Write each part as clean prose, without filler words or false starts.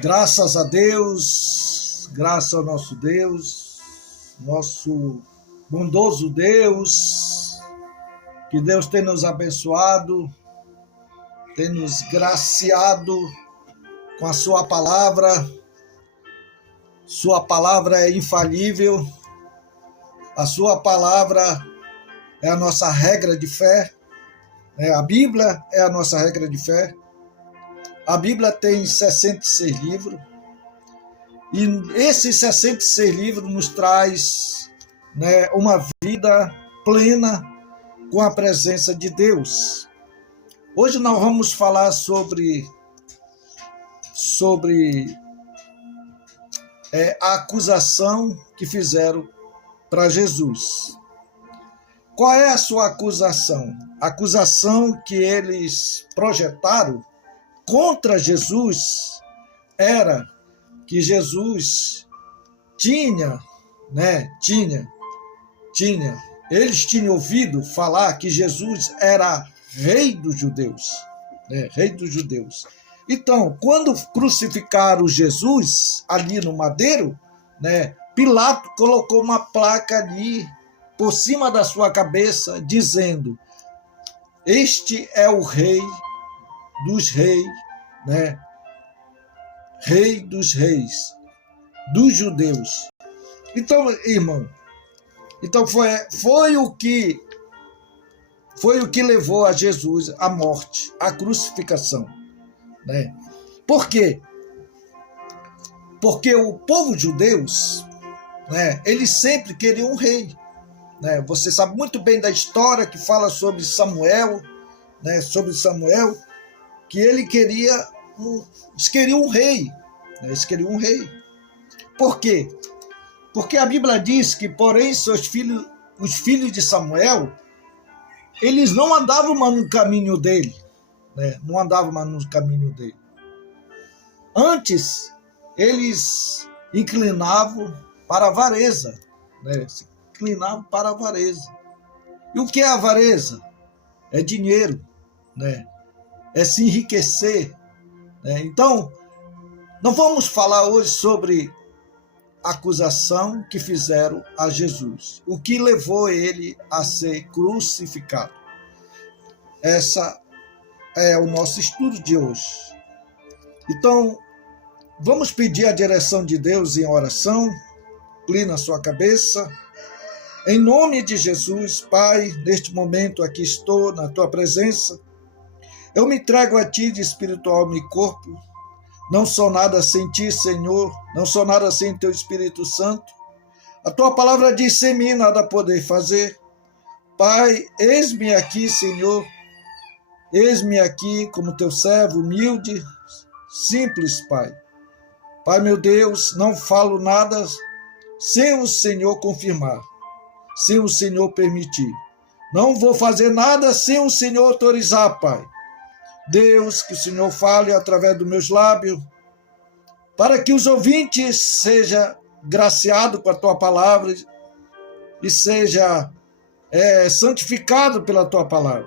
Graças a Deus, graças ao nosso Deus, nosso bondoso Deus, que Deus tem nos abençoado, tem nos graciado com a sua palavra. Sua palavra é infalível, a sua palavra é a nossa regra de fé, a Bíblia é a nossa regra de fé. A Bíblia tem 66 livros, e esses 66 livros nos traz uma vida plena com a presença de Deus. Hoje nós vamos falar sobre a acusação que fizeram para Jesus. Qual é a sua acusação? A acusação que eles projetaram contra Jesus era que Jesus eles tinham ouvido falar que Jesus era rei dos judeus, rei dos judeus. Então, quando crucificaram Jesus ali no madeiro, Pilato colocou uma placa ali por cima da sua cabeça, dizendo: este é o rei dos reis, rei dos reis, dos judeus. Então, irmão, foi o que levou a Jesus à morte, à crucificação. Por quê? Porque o povo judeu, eles sempre queriam um rei. Você sabe muito bem da história que fala sobre Samuel, que eles queriam um rei. Eles queriam um rei. Por quê? Porque a Bíblia diz que, porém, os filhos de Samuel, eles não andavam mais no caminho dele. Não andavam mais no caminho dele. Antes, eles inclinavam para a avareza. Se inclinavam para a avareza. E o que é a avareza? É dinheiro, é se enriquecer. Então, nós vamos falar hoje sobre a acusação que fizeram a Jesus, o que levou ele a ser crucificado. Essa é o nosso estudo de hoje. Então, vamos pedir a direção de Deus em oração. Inclina a sua cabeça. Em nome de Jesus, Pai, neste momento aqui estou na tua presença. Eu me entrego a ti de espírito, alma e corpo. Não sou nada sem ti, Senhor. Não sou nada sem teu Espírito Santo. A tua palavra diz: sem mim nada poder fazer. Pai, eis-me aqui, Senhor. Eis-me aqui como teu servo, humilde, simples, Pai. Pai, meu Deus, não falo nada sem o Senhor confirmar, sem o Senhor permitir. Não vou fazer nada sem o Senhor autorizar, Pai. Deus, que o Senhor fale através dos meus lábios, para que os ouvintes sejam graciados com a tua palavra e seja santificado pela tua palavra.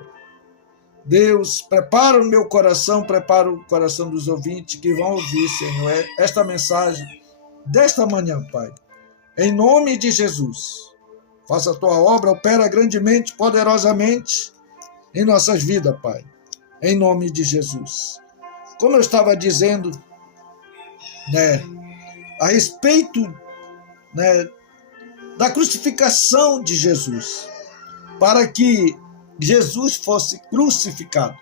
Deus, prepara o meu coração, prepara o coração dos ouvintes que vão ouvir, Senhor, esta mensagem desta manhã, Pai. Em nome de Jesus, faça a tua obra, opera grandemente, poderosamente em nossas vidas, Pai. Em nome de Jesus. Como eu estava dizendo, a respeito da crucificação de Jesus, para que Jesus fosse crucificado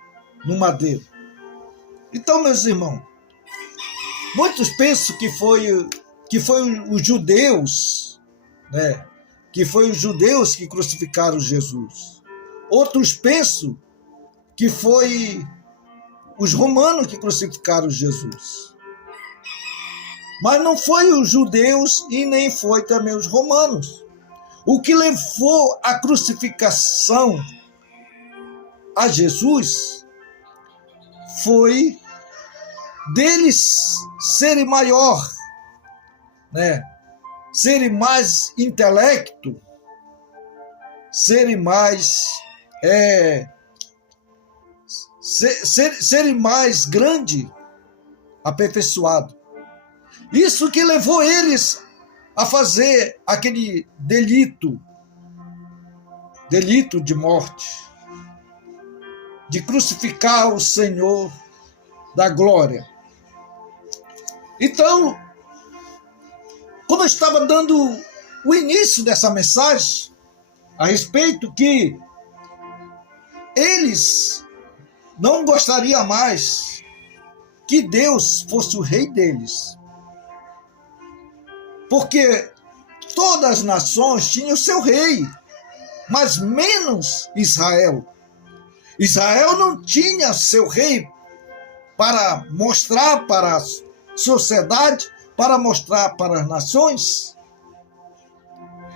no madeiro. Então, meus irmãos, muitos pensam que foi os judeus, que foi os judeus que crucificaram Jesus. Outros pensam que foi os romanos que crucificaram Jesus. Mas não foi os judeus e nem foi também os romanos. O que levou à crucificação a Jesus foi deles serem maior, serem mais intelecto, serem mais serem mais grande, aperfeiçoado. Isso que levou eles a fazer aquele delito de morte, de crucificar o Senhor da glória. Então, como eu estava dando o início dessa mensagem, a respeito que eles não gostariam mais que Deus fosse o rei deles, porque todas as nações tinham seu rei, mas menos Israel. Israel não tinha seu rei para mostrar para a sociedade, para mostrar para as nações.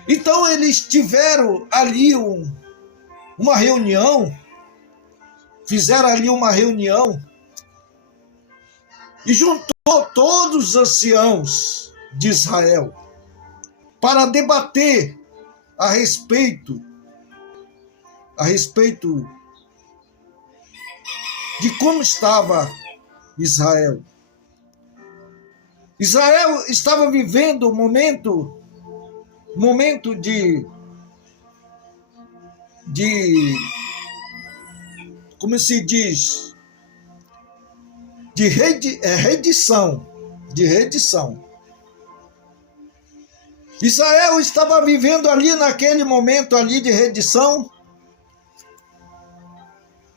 Então eles tiveram ali uma reunião, fizeram ali uma reunião e juntou todos os anciãos de Israel para debater a respeito de como estava Israel. Israel estava vivendo um momento de como se diz, de redição. Israel estava vivendo ali naquele momento ali de redição,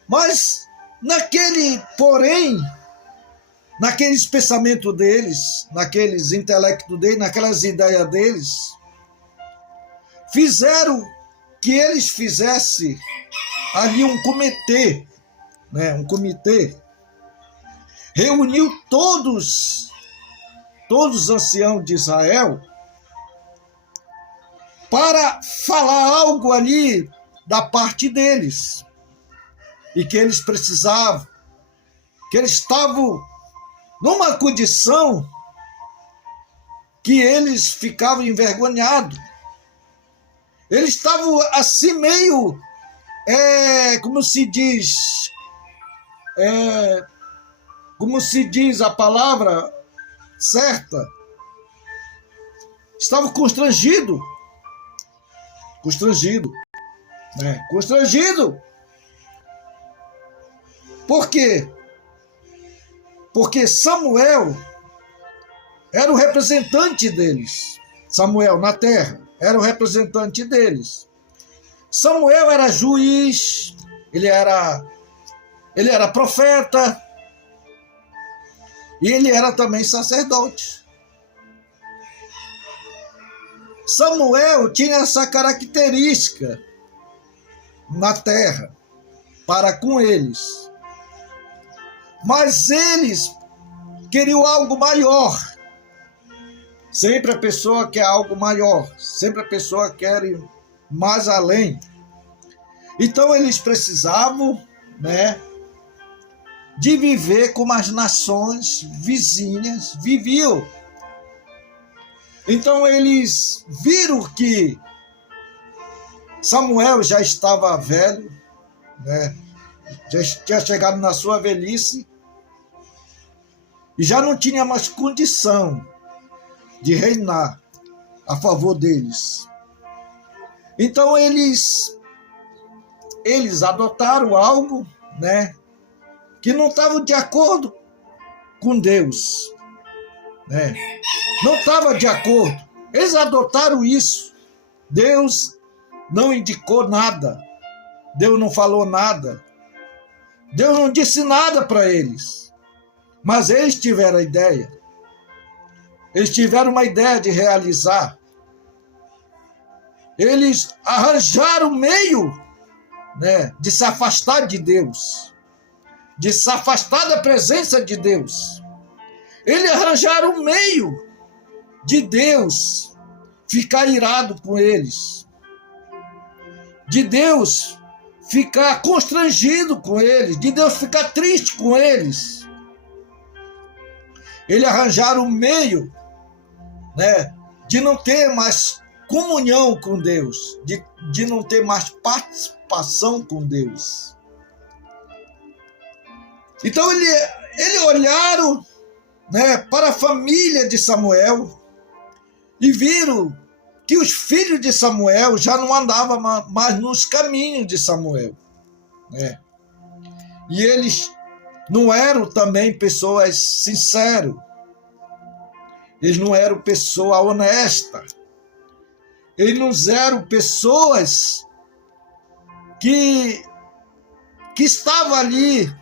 mas naqueles pensamentos deles, naqueles intelectos deles, naquelas ideias deles, fizeram que eles fizessem ali um comitê, reuniu todos os anciãos de Israel para falar algo ali da parte deles, e que eles precisavam, que eles estavam numa condição que eles ficavam envergonhados. Eles estavam assim meio, como se diz a palavra certa, estavam constrangidos. Por quê? Porque Samuel era o representante deles. Samuel na terra era o representante deles. Samuel era juiz, ele era profeta e ele era também sacerdote. Samuel tinha essa característica na terra para com eles. Mas eles queriam algo maior. Sempre a pessoa quer algo maior. Sempre a pessoa quer ir mais além. Então eles precisavam, de viver como as nações vizinhas viviam. Então eles viram que Samuel já estava velho, já tinha chegado na sua velhice e já não tinha mais condição de reinar a favor deles. Então eles adotaram algo, que não estava de acordo com Deus, não estava de acordo. Eles adotaram isso. Deus não indicou nada. Deus não falou nada. Deus não disse nada para eles. Mas eles tiveram a ideia. Eles tiveram uma ideia de realizar. Eles arranjaram meio, de se afastar de Deus, de se afastar da presença de Deus. Eles arranjaram um meio de Deus ficar irado com eles, de Deus ficar constrangido com eles, de Deus ficar triste com eles. Eles arranjaram um meio, de não ter mais comunhão com Deus, de não ter mais participação com Deus. Então eles olharam né, para a família de Samuel e viram que os filhos de Samuel já não andavam mais nos caminhos de Samuel, né? E eles não eram também pessoas sinceras, eles não eram pessoas honestas, eles não eram pessoas que estavam ali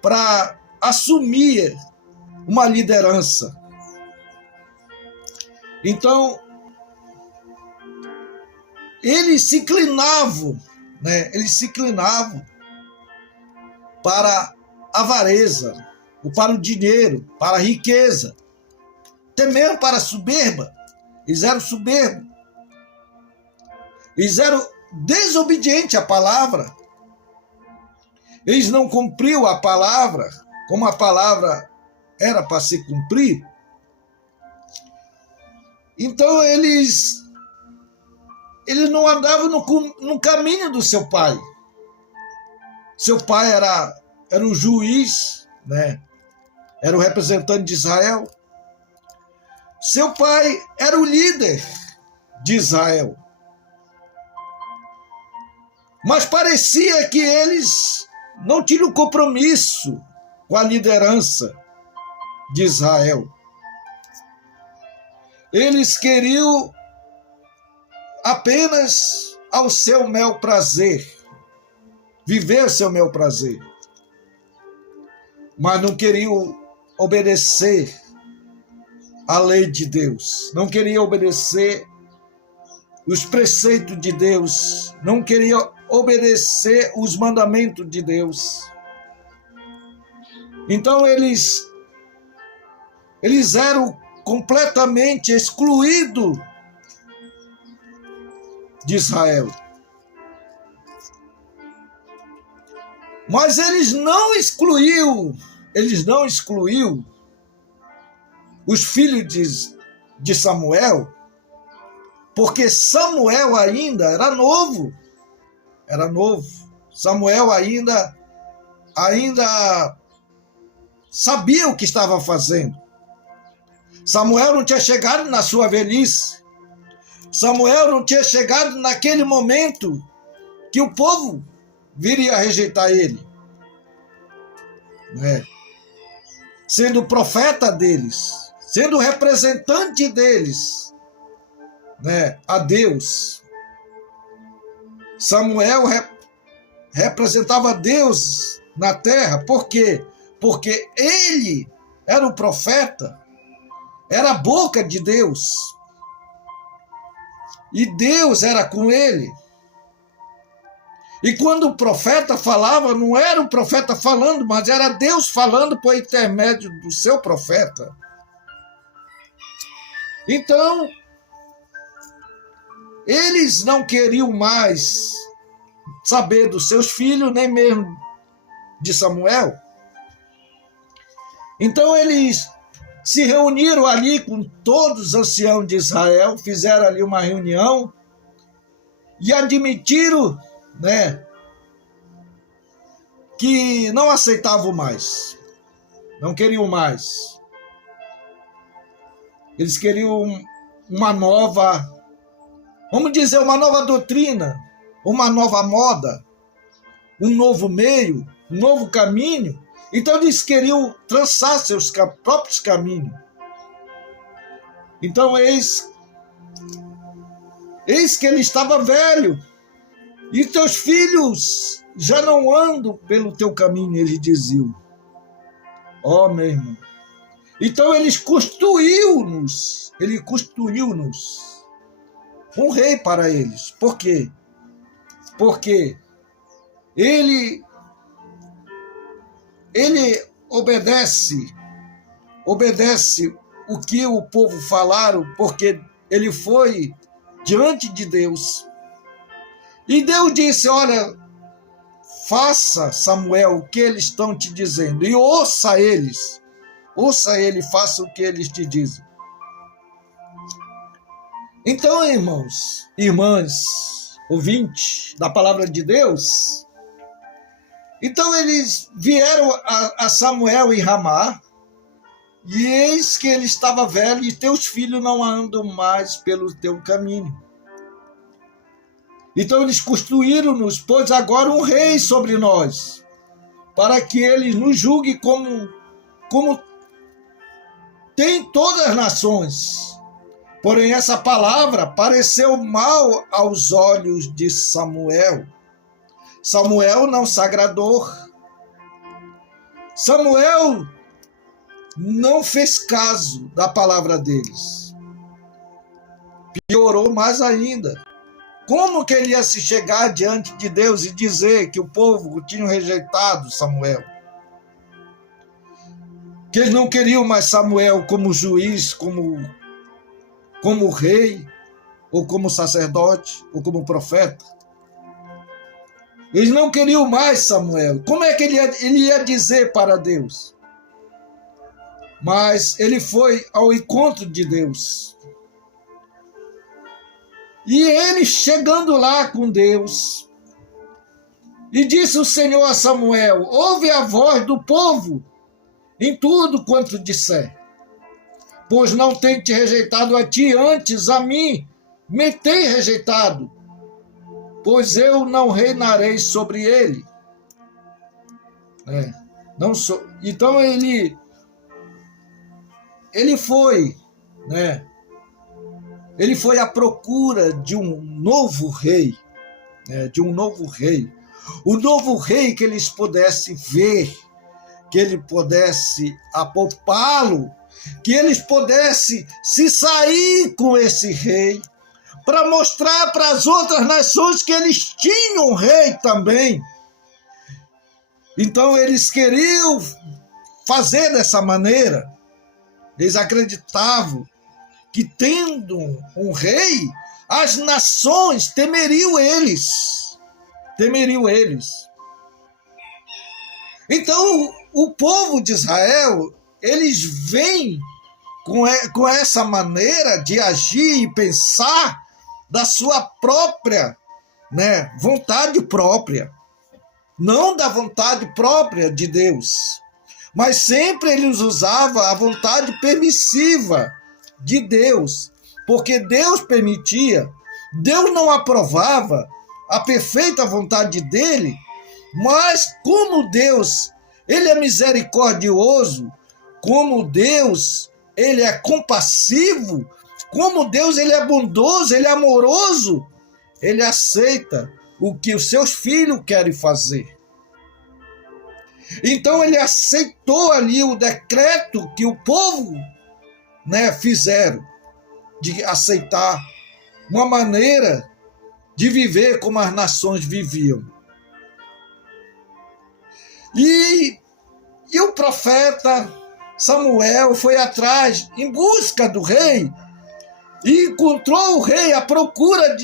para assumir uma liderança. Então, eles se inclinavam, né? Eles se inclinavam para a avareza, para o dinheiro, para a riqueza, até mesmo para a soberba. Eles eram soberbos. Eles eram desobedientes à palavra. Eles não cumpriam a palavra como a palavra era para se cumprir. Então eles não andavam no caminho do seu pai. Seu pai era o juiz, né? Era o representante de Israel. Seu pai era o líder de Israel. Mas parecia que eles não tinham compromisso com a liderança de Israel. Eles queriam apenas ao seu bel prazer, viver o seu bel prazer, mas não queriam obedecer à lei de Deus, não queriam obedecer os preceitos de Deus, não queriam obedecer os mandamentos de Deus. Então eles eram completamente excluídos de Israel. Mas eles não excluiu os filhos de Samuel, porque Samuel ainda era novo. Samuel ainda sabia o que estava fazendo. Samuel não tinha chegado na sua velhice. Samuel não tinha chegado naquele momento que o povo viria a rejeitar ele, né? Sendo profeta deles, sendo representante deles, né, a Deus. Samuel representava Deus na terra. Por quê? Porque ele era o profeta, era a boca de Deus. E Deus era com ele. E quando o profeta falava, não era o profeta falando, mas era Deus falando por intermédio do seu profeta. Então, eles não queriam mais saber dos seus filhos, nem mesmo de Samuel. Então, eles se reuniram ali com todos os anciãos de Israel, fizeram ali uma reunião e admitiram, né, que não aceitavam mais, não queriam mais. Eles queriam uma nova, vamos dizer, uma nova doutrina, uma nova moda, um novo meio, um novo caminho. Então eles queriam traçar seus próprios caminhos. Então eis que ele estava velho, e teus filhos já não andam pelo teu caminho, eles diziam. Ó, meu irmão. Então ele construiu-nos um rei para eles. Por quê? Porque ele obedece o que o povo falaram, porque ele foi diante de Deus. E Deus disse: olha, faça, Samuel, o que eles estão te dizendo, e ouça ele, faça o que eles te dizem. Então, irmãos, irmãs, ouvintes da palavra de Deus, então eles vieram a Samuel em Ramá, E eis que ele estava velho, e teus filhos não andam mais pelo teu caminho. Então eles construíram-nos, pois agora um rei sobre nós, para que ele nos julgue como tem todas as nações. Porém, essa palavra pareceu mal aos olhos de Samuel. Samuel não se agradou. Samuel não fez caso da palavra deles. Piorou mais ainda. Como que ele ia se chegar diante de Deus e dizer que o povo tinha rejeitado Samuel? Que eles não queriam mais Samuel como juiz, como rei, ou como sacerdote, ou como profeta. Eles não queriam mais Samuel. Como é que ele ia dizer para Deus? Mas ele foi ao encontro de Deus. E ele chegando lá com Deus, e disse o Senhor a Samuel: ouve a voz do povo em tudo quanto disser, pois não tem te rejeitado a ti, antes a mim me tem rejeitado, pois eu não reinarei sobre ele. Não sou. Então ele foi, ele foi à procura de um novo rei, o novo rei que eles pudessem ver, que ele pudesse apopá-lo, que eles pudessem se sair com esse rei, para mostrar para as outras nações que eles tinham um rei também. Então eles queriam fazer dessa maneira. Eles acreditavam que, tendo um rei, as nações temeriam eles. Então o povo de Israel, eles vêm com essa maneira de agir e pensar da sua própria, vontade própria, não da vontade própria de Deus, mas sempre eles usavam a vontade permissiva de Deus, porque Deus permitia, Deus não aprovava a perfeita vontade dele, mas como Deus, ele é misericordioso, como Deus, ele é compassivo, como Deus, ele é bondoso, ele é amoroso, ele aceita o que os seus filhos querem fazer. Então ele aceitou ali o decreto que o povo, fizeram, de aceitar uma maneira de viver como as nações viviam. E o profeta Samuel foi atrás, em busca do rei, e encontrou o rei à procura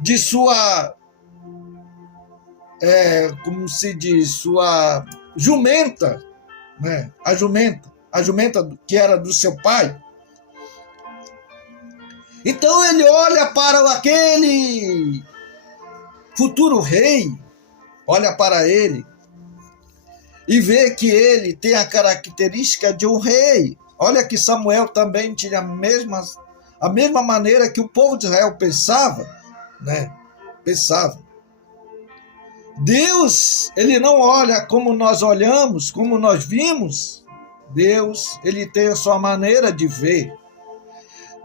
de sua, como se diz, sua jumenta, a jumenta que era do seu pai. Então ele olha para aquele futuro rei, olha para ele e vê que ele tem a característica de um rei. Olha que Samuel também tinha a mesma maneira que o povo de Israel pensava, Pensava. Deus, ele não olha como nós olhamos, como nós vimos. Deus, ele tem a sua maneira de ver.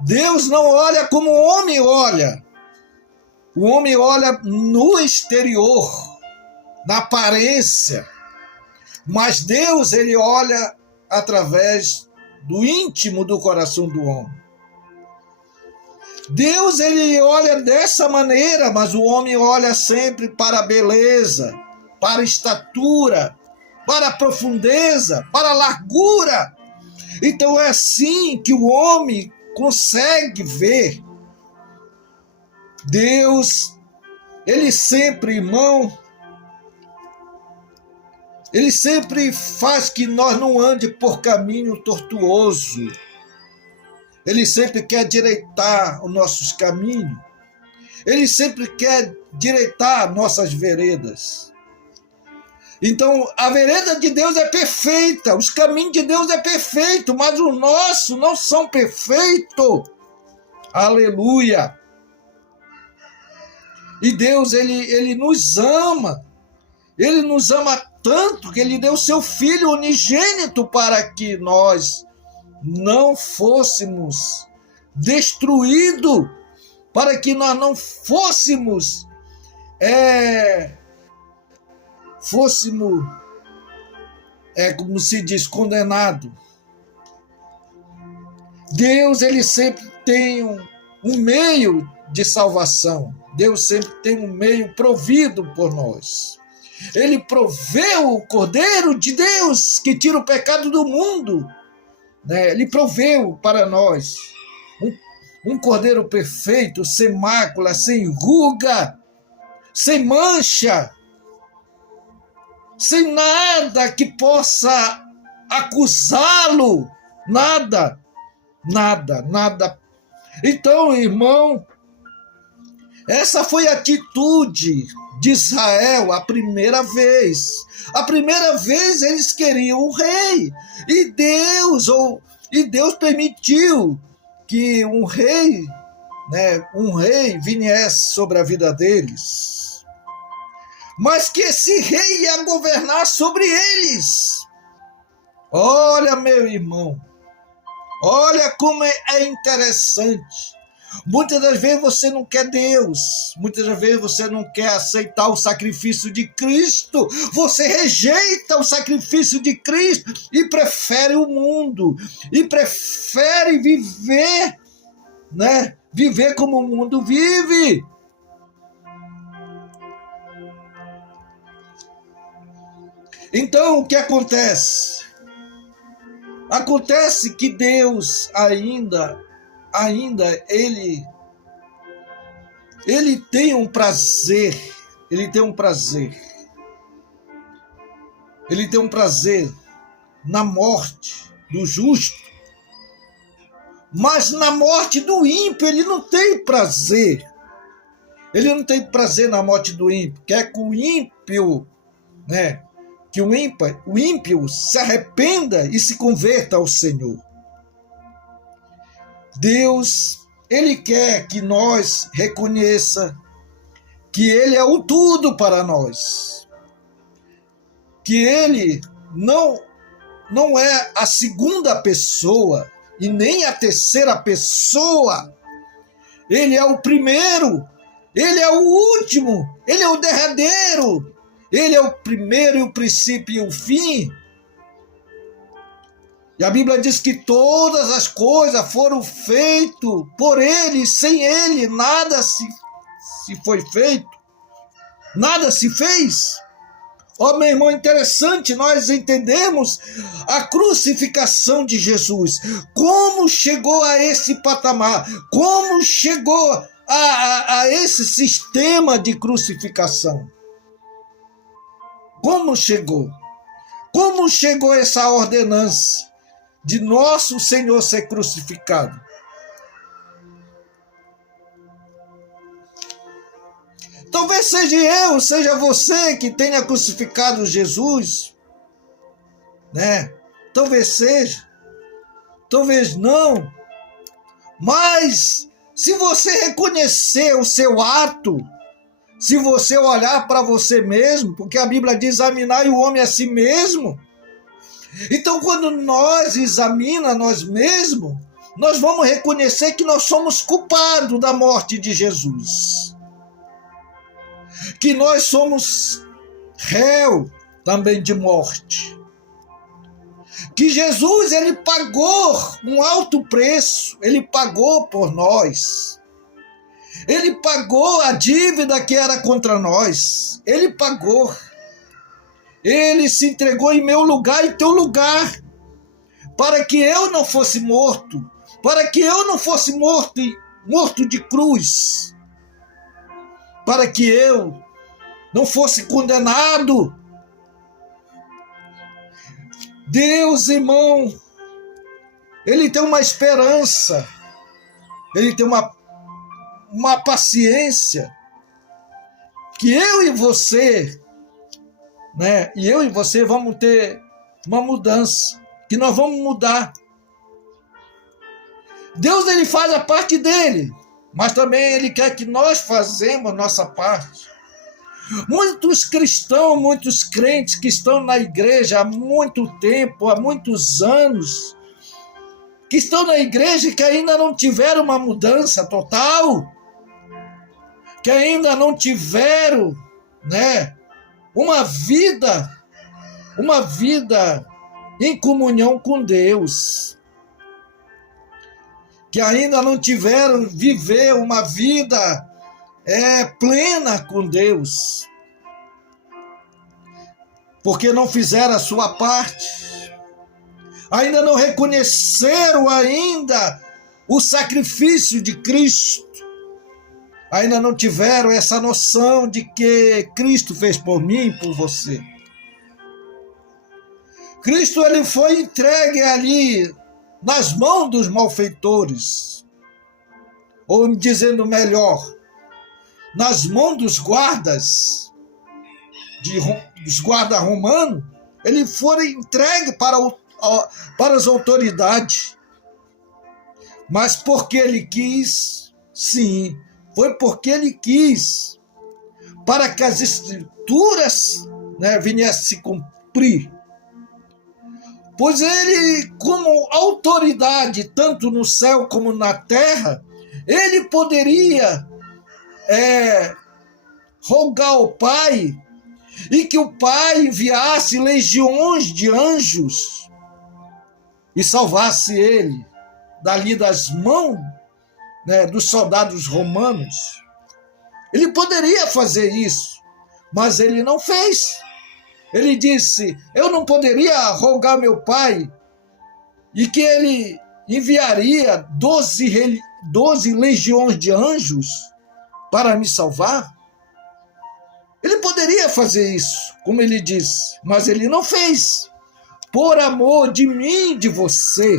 Deus não olha como o homem olha. O homem olha no exterior, na aparência. Mas Deus, ele olha através do íntimo do coração do homem. Deus, ele olha dessa maneira, mas o homem olha sempre para a beleza, para a estatura, para a profundeza, para a largura. Então é assim que o homem consegue ver. Deus, ele sempre, irmão, ele sempre faz que nós não ande por caminho tortuoso. Ele sempre quer direitar os nossos caminhos. Ele sempre quer direitar nossas veredas. Então, a vereda de Deus é perfeita, os caminhos de Deus é perfeito, mas os nossos não são perfeitos. Aleluia! E Deus, ele nos ama. Ele nos ama tanto que ele deu seu Filho unigênito para que nós não fôssemos destruídos, para que nós não fôssemos como se diz, condenado. Deus, ele sempre tem um meio de salvação. Deus sempre tem um meio provido por nós. Ele proveu o Cordeiro de Deus que tira o pecado do mundo, né? Ele proveu para nós um Cordeiro perfeito, sem mácula, sem ruga, sem mancha, sem nada que possa acusá-lo, nada. Então, irmão, essa foi a atitude de Israel a primeira vez. A primeira vez eles queriam um rei, e Deus permitiu que um rei viesse sobre a vida deles. Mas que esse rei ia governar sobre eles. Olha, meu irmão, olha como é interessante. Muitas das vezes você não quer Deus, muitas das vezes você não quer aceitar o sacrifício de Cristo, você rejeita o sacrifício de Cristo e prefere o mundo, e prefere viver, né? Viver como o mundo vive. Então, o que acontece? Acontece que Deus ainda ele tem um prazer, ele tem um prazer na morte do justo, mas na morte do ímpio ele não tem prazer. Ele não tem prazer na morte do ímpio, quer que o ímpio, né, que o ímpio se arrependa e se converta ao Senhor. Deus, ele quer que nós reconheça que ele é o tudo para nós. Que ele não é a segunda pessoa e nem a terceira pessoa. Ele é o primeiro, ele é o último, ele é o derradeiro. Ele é o primeiro e o princípio e o fim. E a Bíblia diz que todas as coisas foram feitas por ele, sem ele nada se foi feito, nada se fez. Ó, meu irmão, interessante nós entendemos a crucificação de Jesus, como chegou a esse patamar, como chegou a esse sistema de crucificação. Como chegou? Como chegou essa ordenança de nosso Senhor ser crucificado? Talvez seja você que tenha crucificado Jesus, né? Talvez seja, talvez não. Mas se você reconhecer o seu ato, se você olhar para você mesmo, porque a Bíblia diz examinar o homem a si mesmo. Então, quando nós examinamos nós mesmos, nós vamos reconhecer que nós somos culpados da morte de Jesus. Que nós somos réu também de morte. Que Jesus, ele pagou um alto preço, ele pagou por nós. Ele pagou a dívida que era contra nós. Ele pagou. Ele se entregou em meu lugar e em teu lugar. Para que eu não fosse morto. Para que eu não fosse morto de cruz. Para que eu não fosse condenado. Deus, irmão, ele tem uma esperança. Ele tem uma paciência que eu e você né? E eu e você vamos ter uma mudança, que nós vamos mudar. Deus, ele faz a parte dele, mas também ele quer que nós façamos nossa parte. Muitos cristãos, muitos crentes que estão na igreja há muito tempo, há muitos anos, que estão na igreja e que ainda não tiveram uma mudança total, que ainda não tiveram, né, uma vida em comunhão com Deus, que ainda não tiveram viver uma vida plena com Deus, porque não fizeram a sua parte, ainda não reconheceram ainda o sacrifício de Cristo, ainda não tiveram essa noção de que Cristo fez por mim e por você. Cristo, ele foi entregue ali nas mãos dos malfeitores, ou dizendo melhor, nas mãos dos guardas, dos guardas romanos. Ele foi entregue para as autoridades, mas porque ele quis, sim, foi porque ele quis, para que as escrituras, né, viessem se cumprir. Pois ele, como autoridade, tanto no céu como na terra, ele poderia rogar ao Pai, e que o Pai enviasse legiões de anjos e salvasse ele dali das mãos, né, dos soldados romanos. Ele poderia fazer isso, mas ele não fez. Ele disse: eu não poderia rogar meu Pai e que ele enviaria 12 legiões de anjos para me salvar? Ele poderia fazer isso, como ele disse, mas ele não fez, por amor de mim e de você.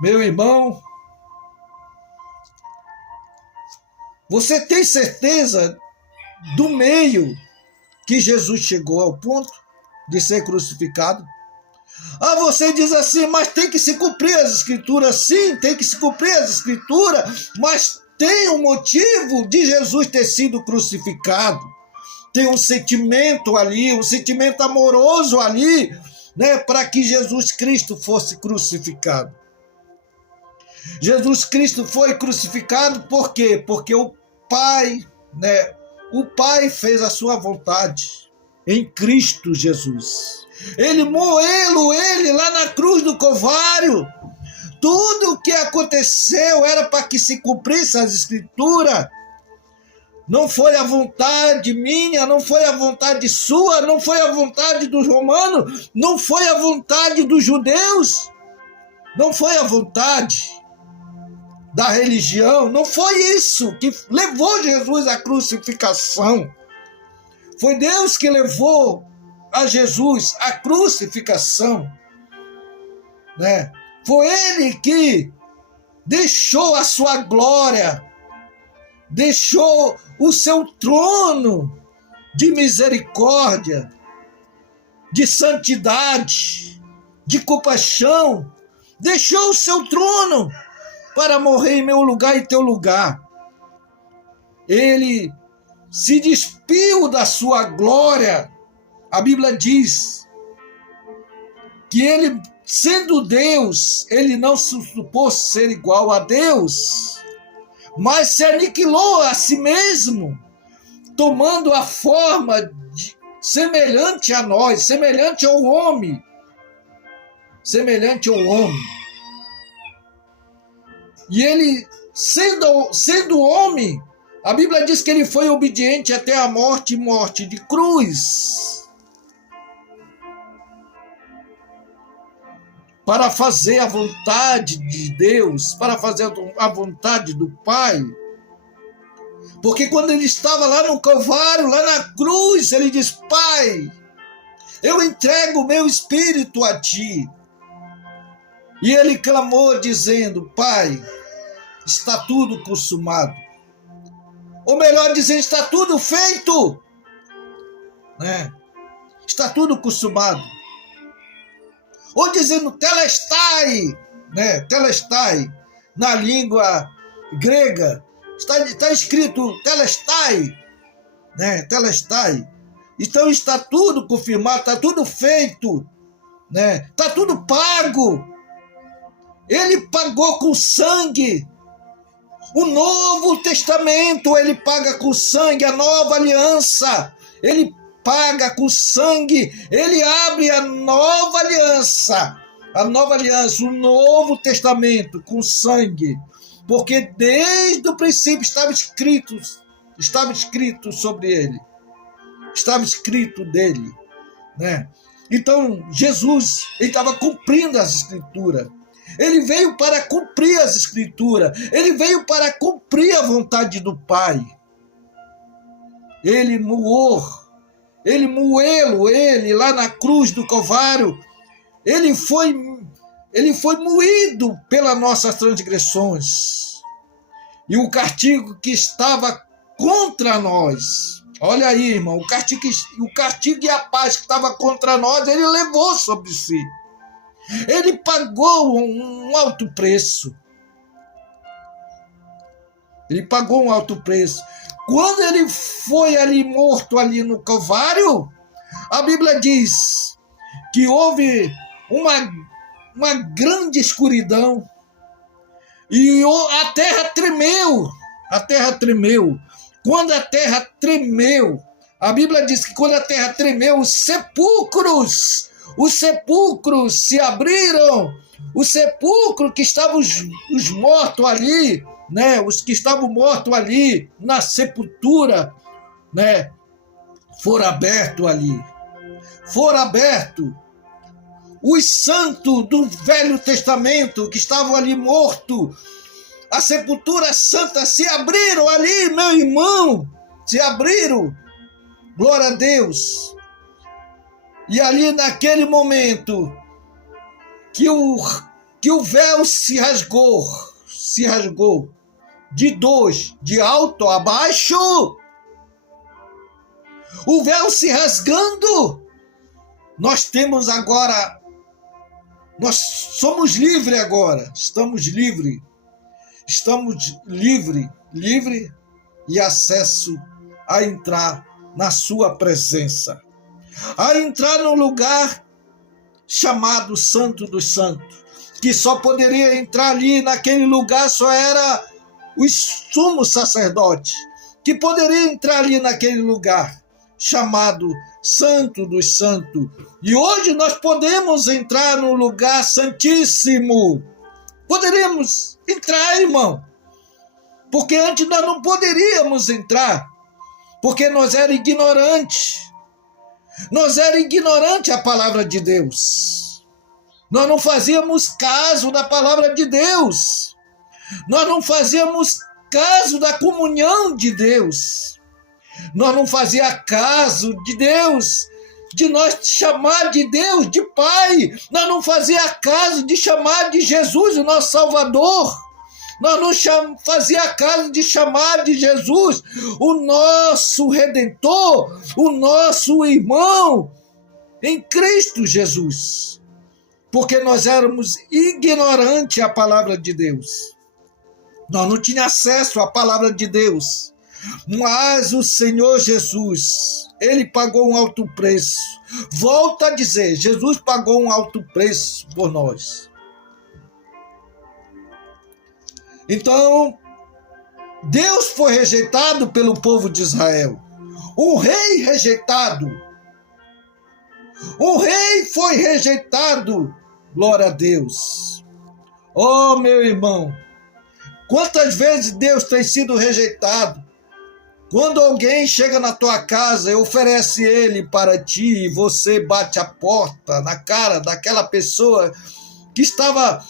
Meu irmão, você tem certeza do meio que Jesus chegou ao ponto de ser crucificado? Você diz assim: mas tem que se cumprir as escrituras. Sim, tem que se cumprir as escrituras, mas tem um motivo de Jesus ter sido crucificado. Tem um sentimento ali, um sentimento amoroso ali, né, para que Jesus Cristo fosse crucificado. Jesus Cristo foi crucificado por quê? Porque o Pai, né, o Pai fez a sua vontade em Cristo Jesus. Ele morreu, ele lá na cruz do Calvário. Tudo o que aconteceu era para que se cumprisse as escrituras. Não foi a vontade minha, não foi a vontade sua, não foi a vontade dos romanos, não foi a vontade dos judeus, não foi a vontade da religião, não foi isso que levou Jesus à crucificação. Foi Deus que levou a Jesus à crucificação, né? Foi ele que deixou a sua glória, deixou o seu trono de misericórdia, de santidade, de compaixão, deixou o seu trono para morrer em meu lugar e teu lugar. Ele se despiu da sua glória. A Bíblia diz que ele, sendo Deus, ele não se supôs ser igual a Deus, mas se aniquilou a si mesmo, tomando a forma semelhante a nós, semelhante ao homem. Semelhante ao homem. E ele, sendo homem, a Bíblia diz que ele foi obediente até a morte de cruz, para fazer a vontade de Deus, para fazer a vontade do Pai. Porque quando ele estava lá no Calvário, lá na cruz, ele diz: Pai, eu entrego o meu espírito a ti. E ele clamou dizendo: Pai, está tudo consumado. Ou melhor dizendo, está tudo feito. né? Está tudo consumado. Ou dizendo telestai, né? Telestai, na língua grega, está escrito telestai, né? Telestai. Então está tudo confirmado, está tudo feito, né? Está tudo pago. Ele pagou com sangue. O Novo Testamento ele paga com sangue, a nova aliança. Ele paga com sangue, ele abre a nova aliança. A nova aliança, o Novo Testamento com sangue. Porque desde o princípio estava escrito sobre ele. Estava escrito dele, né? Então, Jesus, ele estava cumprindo as Escrituras. Ele veio para cumprir as Escrituras. Ele veio para cumprir a vontade do Pai. Ele moeu ele lá na cruz do Calvário. Ele foi moído pelas nossas transgressões. E o castigo que estava contra nós, olha aí, irmão, o castigo e a paz que estava contra nós, ele levou sobre si. Ele pagou um alto preço. Ele pagou um alto preço. Quando ele foi ali morto ali no Calvário, a Bíblia diz que houve uma grande escuridão e a terra tremeu. A terra tremeu. Quando a terra tremeu, a Bíblia diz que quando a terra tremeu, os sepulcros se abriram, o sepulcro que estavam os mortos ali, né? Os que estavam mortos ali na sepultura, né? Foram abertos ali. Foram abertos. Os santos do Velho Testamento que estavam ali mortos, a sepultura santa se abriram ali, meu irmão, se abriram. Glória a Deus. E ali naquele momento que o véu se rasgou de alto a baixo. O véu se rasgando. Nós somos livres agora. Estamos livres e acesso a entrar na sua presença. A entrar no lugar chamado Santo dos Santos, que só poderia entrar ali naquele lugar, só era o sumo sacerdote, que poderia entrar ali naquele lugar chamado Santo dos Santos. E hoje nós podemos entrar no lugar santíssimo. Poderíamos entrar, irmão, porque antes nós não poderíamos entrar, porque nós era ignorantes. Nós era ignorante a palavra de Deus. Nós não fazíamos caso da palavra de Deus. Nós não fazíamos caso da comunhão de Deus. Nós não fazíamos caso de Deus, de nós chamar de Deus de Pai. Nós não fazíamos caso de chamar de Jesus o nosso Salvador. Nós não fazia caso de chamar de Jesus o nosso Redentor, o nosso irmão em Cristo Jesus. Porque nós éramos ignorantes à palavra de Deus. Nós não tínhamos acesso à palavra de Deus. Mas o Senhor Jesus, ele pagou um alto preço. Volto a dizer, Jesus pagou um alto preço por nós. Então, Deus foi rejeitado pelo povo de Israel. Um rei rejeitado. Um rei foi rejeitado. Glória a Deus. Oh, meu irmão, quantas vezes Deus tem sido rejeitado? Quando alguém chega na tua casa e oferece ele para ti, e você bate a porta na cara daquela pessoa que estava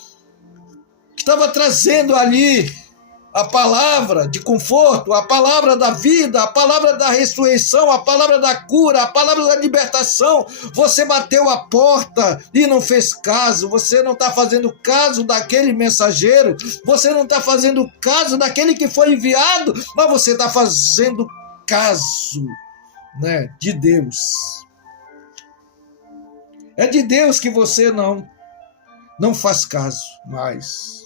trazendo ali a palavra de conforto, a palavra da vida, a palavra da ressurreição, a palavra da cura, a palavra da libertação. Você bateu a porta e não fez caso. Você não está fazendo caso daquele mensageiro. Você não está fazendo caso daquele que foi enviado, mas você está fazendo caso né, de Deus. É de Deus que você não faz caso mais.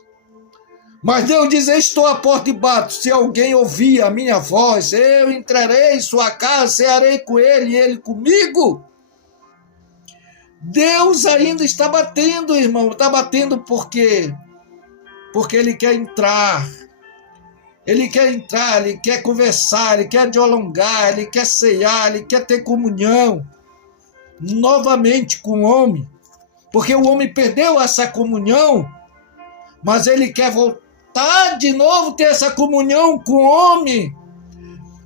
Mas Deus diz: estou à porta e bato. Se alguém ouvir a minha voz, eu entrarei em sua casa, cearei com ele e ele comigo. Deus ainda está batendo, irmão. Está batendo por quê? Porque ele quer entrar. Ele quer entrar, ele quer conversar, ele quer dialogar, ele quer ceiar, ele quer ter comunhão novamente com o homem. Porque o homem perdeu essa comunhão, mas ele quer voltar de novo, ter essa comunhão com o homem.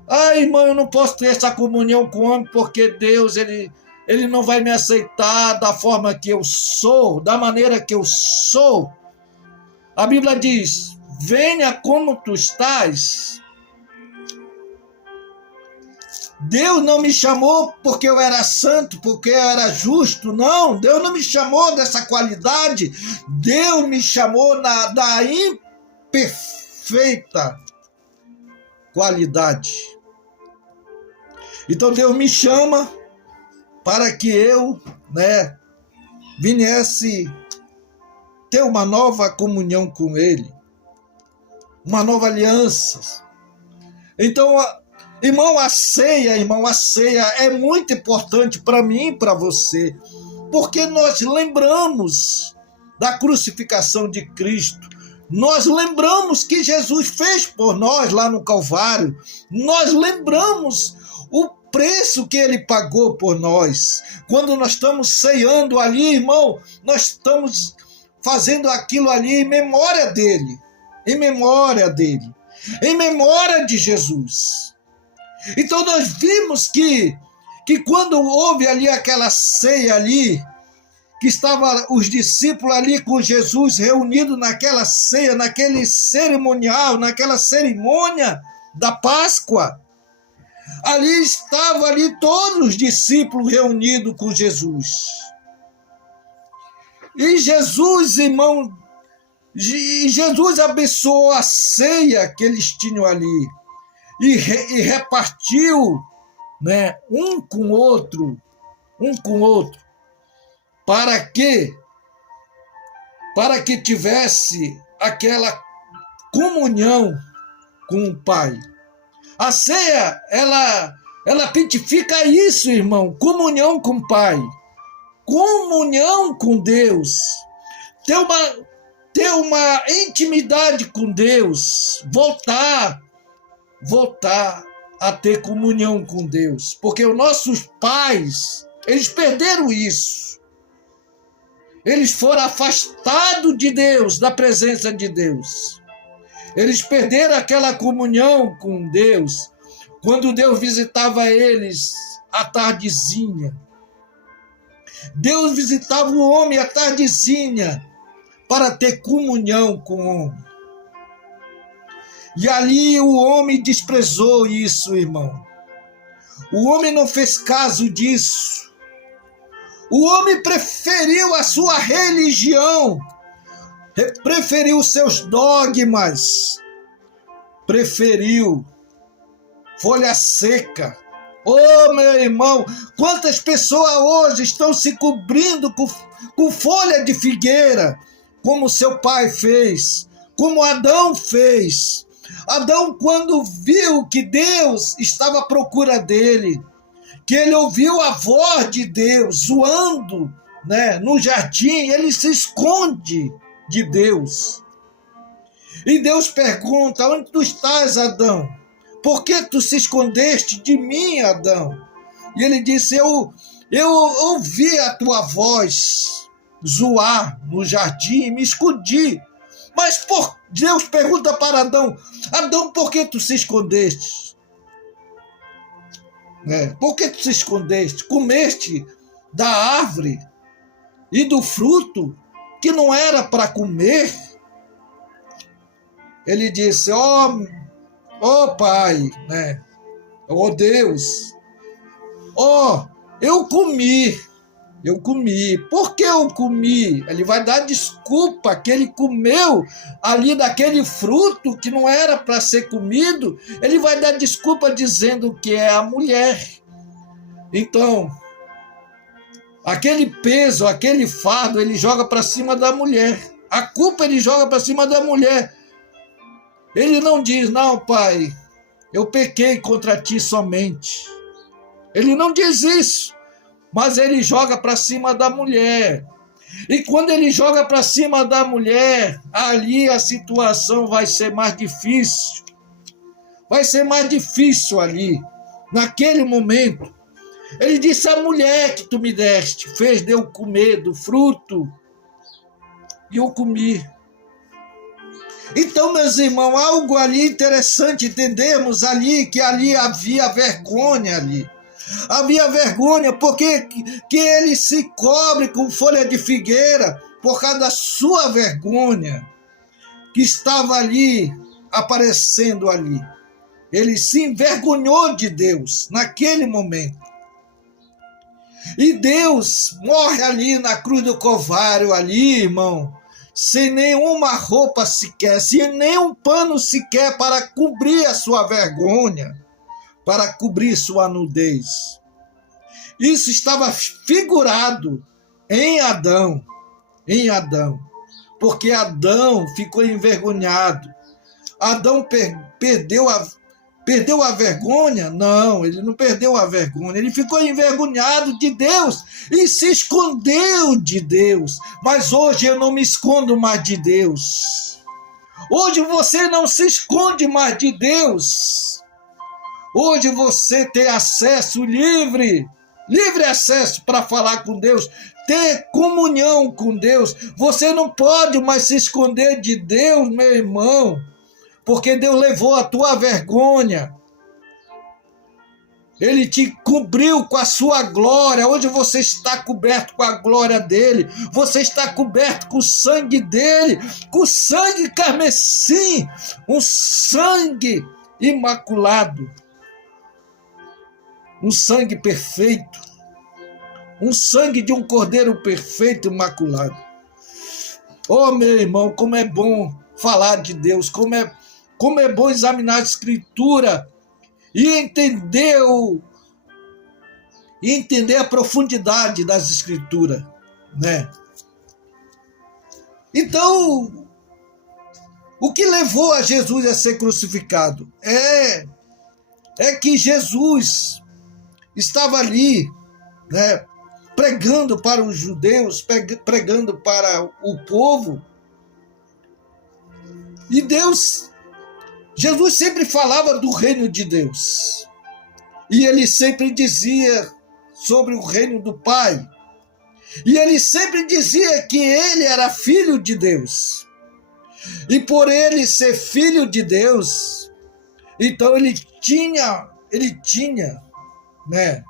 Ah, irmão, eu não posso ter essa comunhão com o homem porque Deus, ele não vai me aceitar da forma que eu sou, da maneira que eu sou. A Bíblia diz: venha como tu estás. Deus não me chamou porque eu era santo, porque eu era justo, não. Deus não me chamou dessa qualidade. Deus me chamou da imperfeita qualidade. Então Deus me chama para que eu, viesse ter uma nova comunhão com Ele, uma nova aliança. Então, irmão, a ceia é muito importante para mim e para você, porque nós lembramos da crucificação de Cristo, nós lembramos que Jesus fez por nós lá no Calvário, nós lembramos o preço que ele pagou por nós. Quando nós estamos ceando ali, irmão, nós estamos fazendo aquilo ali em memória dele, em memória de Jesus. Então nós vimos que quando houve ali aquela ceia ali, que estavam os discípulos ali com Jesus reunidos naquela ceia, naquele cerimonial, naquela cerimônia da Páscoa, ali estavam ali todos os discípulos reunidos com Jesus. E Jesus, irmão, Jesus abençoou a ceia que eles tinham ali e repartiu, um com o outro, para que tivesse aquela comunhão com o Pai. A ceia, ela tipifica isso, irmão, comunhão com o Pai, comunhão com Deus, ter uma intimidade com Deus, voltar a ter comunhão com Deus, porque os nossos pais, eles perderam isso. Eles foram afastados de Deus, da presença de Deus. Eles perderam aquela comunhão com Deus, quando Deus visitava eles à tardezinha. Deus visitava o homem à tardezinha para ter comunhão com o homem. E ali o homem desprezou isso, irmão. O homem não fez caso disso. O homem preferiu a sua religião, preferiu os seus dogmas, preferiu folha seca. Oh, meu irmão, quantas pessoas hoje estão se cobrindo com folha de figueira, como seu pai fez, como Adão fez. Adão, quando viu que Deus estava à procura dele, que ele ouviu a voz de Deus zoando, no jardim, ele se esconde de Deus. E Deus pergunta: onde tu estás, Adão? Por que tu se escondeste de mim, Adão? E ele disse: eu ouvi a tua voz zoar no jardim e me escondi. Mas Deus pergunta para Adão: Adão, por que tu se escondeste? Por que tu se escondeste? Comeste da árvore e do fruto que não era para comer? Ele disse: ó Pai, ó Deus, eu comi. Por que eu comi? Ele vai dar desculpa que ele comeu ali daquele fruto que não era para ser comido. Ele vai dar desculpa dizendo que é a mulher. Então, aquele peso, aquele fardo, ele joga para cima da mulher. A culpa ele joga para cima da mulher. Ele não diz, não, pai, eu pequei contra ti somente. Ele não diz isso, mas ele joga para cima da mulher. E quando ele joga para cima da mulher, ali a situação vai ser mais difícil. Vai ser mais difícil ali, naquele momento. Ele disse, a mulher que tu me deste, fez de eu comer do fruto, e eu comi. Então, meus irmãos, algo ali interessante entendermos ali, que ali havia vergonha ali. Havia vergonha porque que ele se cobre com folha de figueira por causa da sua vergonha que estava ali, aparecendo ali. Ele se envergonhou de Deus naquele momento. E Deus morre ali na cruz do Calvário, ali, irmão, sem nenhuma roupa sequer, sem nenhum pano sequer para cobrir a sua vergonha, para cobrir sua nudez. Isso estava figurado em Adão, porque Adão ficou envergonhado. Adão perdeu a vergonha? Não, ele não perdeu a vergonha, ele ficou envergonhado de Deus e se escondeu de Deus. Mas hoje eu não me escondo mais de Deus. Hoje você não se esconde mais de Deus. Hoje você tem acesso livre acesso para falar com Deus, ter comunhão com Deus. Você não pode mais se esconder de Deus, meu irmão, porque Deus levou a tua vergonha. Ele te cobriu com a sua glória. Hoje você está coberto com a glória dele. Você está coberto com o sangue dele, com o sangue carmesim, um sangue imaculado, um sangue perfeito, um sangue de um cordeiro perfeito, imaculado. Oh, meu irmão, como é bom falar de Deus, como é bom examinar a Escritura e entender a profundidade das Escrituras, né? Então, o que levou a Jesus a ser crucificado é que Jesus estava ali, né, pregando para os judeus, pregando para o povo. E Jesus sempre falava do reino de Deus. E ele sempre dizia sobre o reino do Pai. E ele sempre dizia que ele era filho de Deus. E por ele ser filho de Deus, então ele tinha, né?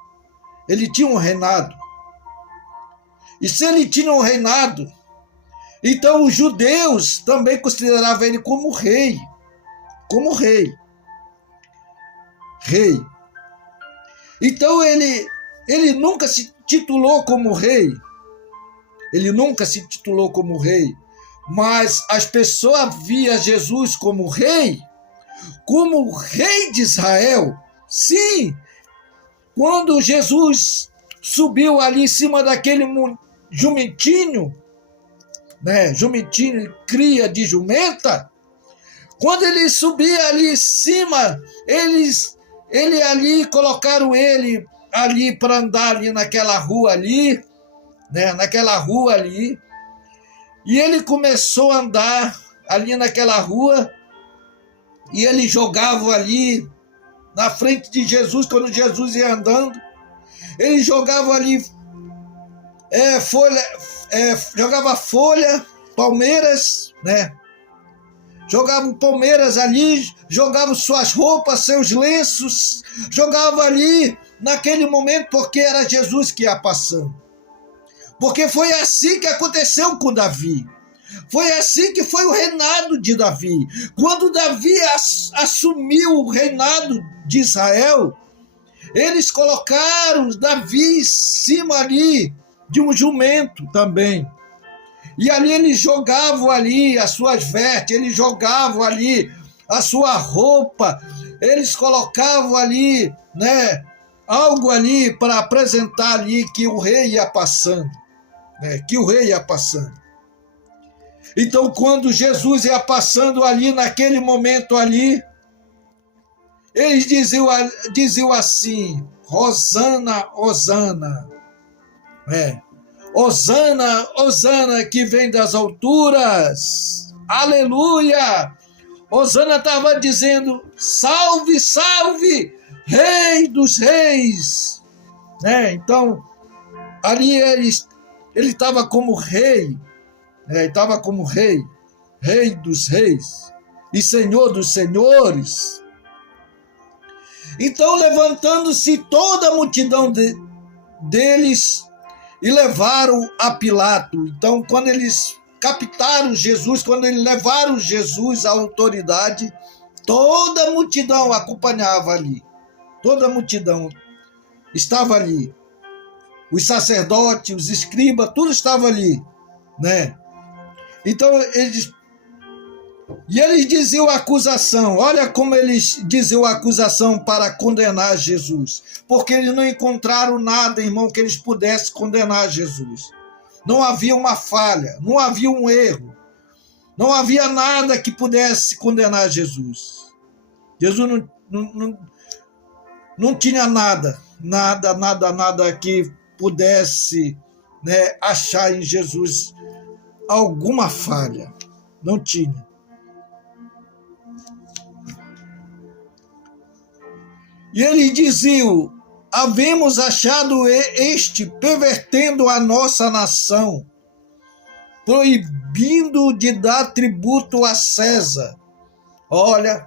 Ele tinha um reinado. E se ele tinha um reinado, então os judeus também consideravam ele como rei. Como rei. Então ele nunca se titulou como rei. Mas as pessoas viam Jesus como rei de Israel. Sim, quando Jesus subiu ali em cima daquele jumentinho, né? Jumentinho, cria de jumenta. Quando ele subia ali em cima, ele ali colocaram ele ali para andar ali naquela rua ali, né? Naquela rua ali. E ele começou a andar ali naquela rua e ele jogava ali na frente de Jesus, quando Jesus ia andando, ele jogava ali jogava folha, palmeiras, né? Jogava palmeiras ali, jogava suas roupas, seus lenços, jogava ali naquele momento, porque era Jesus que ia passando. Porque foi assim que aconteceu com Davi. Foi assim que foi o reinado de Davi. Quando Davi assumiu o reinado de Israel, eles colocaram Davi em cima ali de um jumento também. E ali eles jogavam ali as suas vestes, eles jogavam ali a sua roupa, eles colocavam ali, né, algo ali para apresentar ali que o rei ia passando, né? Que o rei ia passando. Então, quando Jesus ia passando ali, naquele momento ali, eles diziam assim: Hosana, Hosana. Hosana, Hosana, que vem das alturas. Aleluia! Hosana estava dizendo: salve, salve, Rei dos Reis. Então, ali ele estava como rei, estava como rei, Rei dos Reis e Senhor dos Senhores. Então, levantando-se toda a multidão deles e levaram a Pilato. Então, quando eles captaram Jesus, quando eles levaram Jesus à autoridade, toda a multidão acompanhava ali. Toda a multidão estava ali. Os sacerdotes, os escribas, tudo estava ali, né? Então, eles diziam a acusação. Olha como eles diziam a acusação para condenar Jesus. Porque eles não encontraram nada, irmão, que eles pudessem condenar Jesus. Não havia uma falha, não havia um erro. Não havia nada que pudesse condenar Jesus. Jesus não tinha nada que pudesse, né, achar em Jesus alguma falha. Não tinha. E eles diziam: havemos achado este pervertendo a nossa nação, proibindo de dar tributo a César. Olha,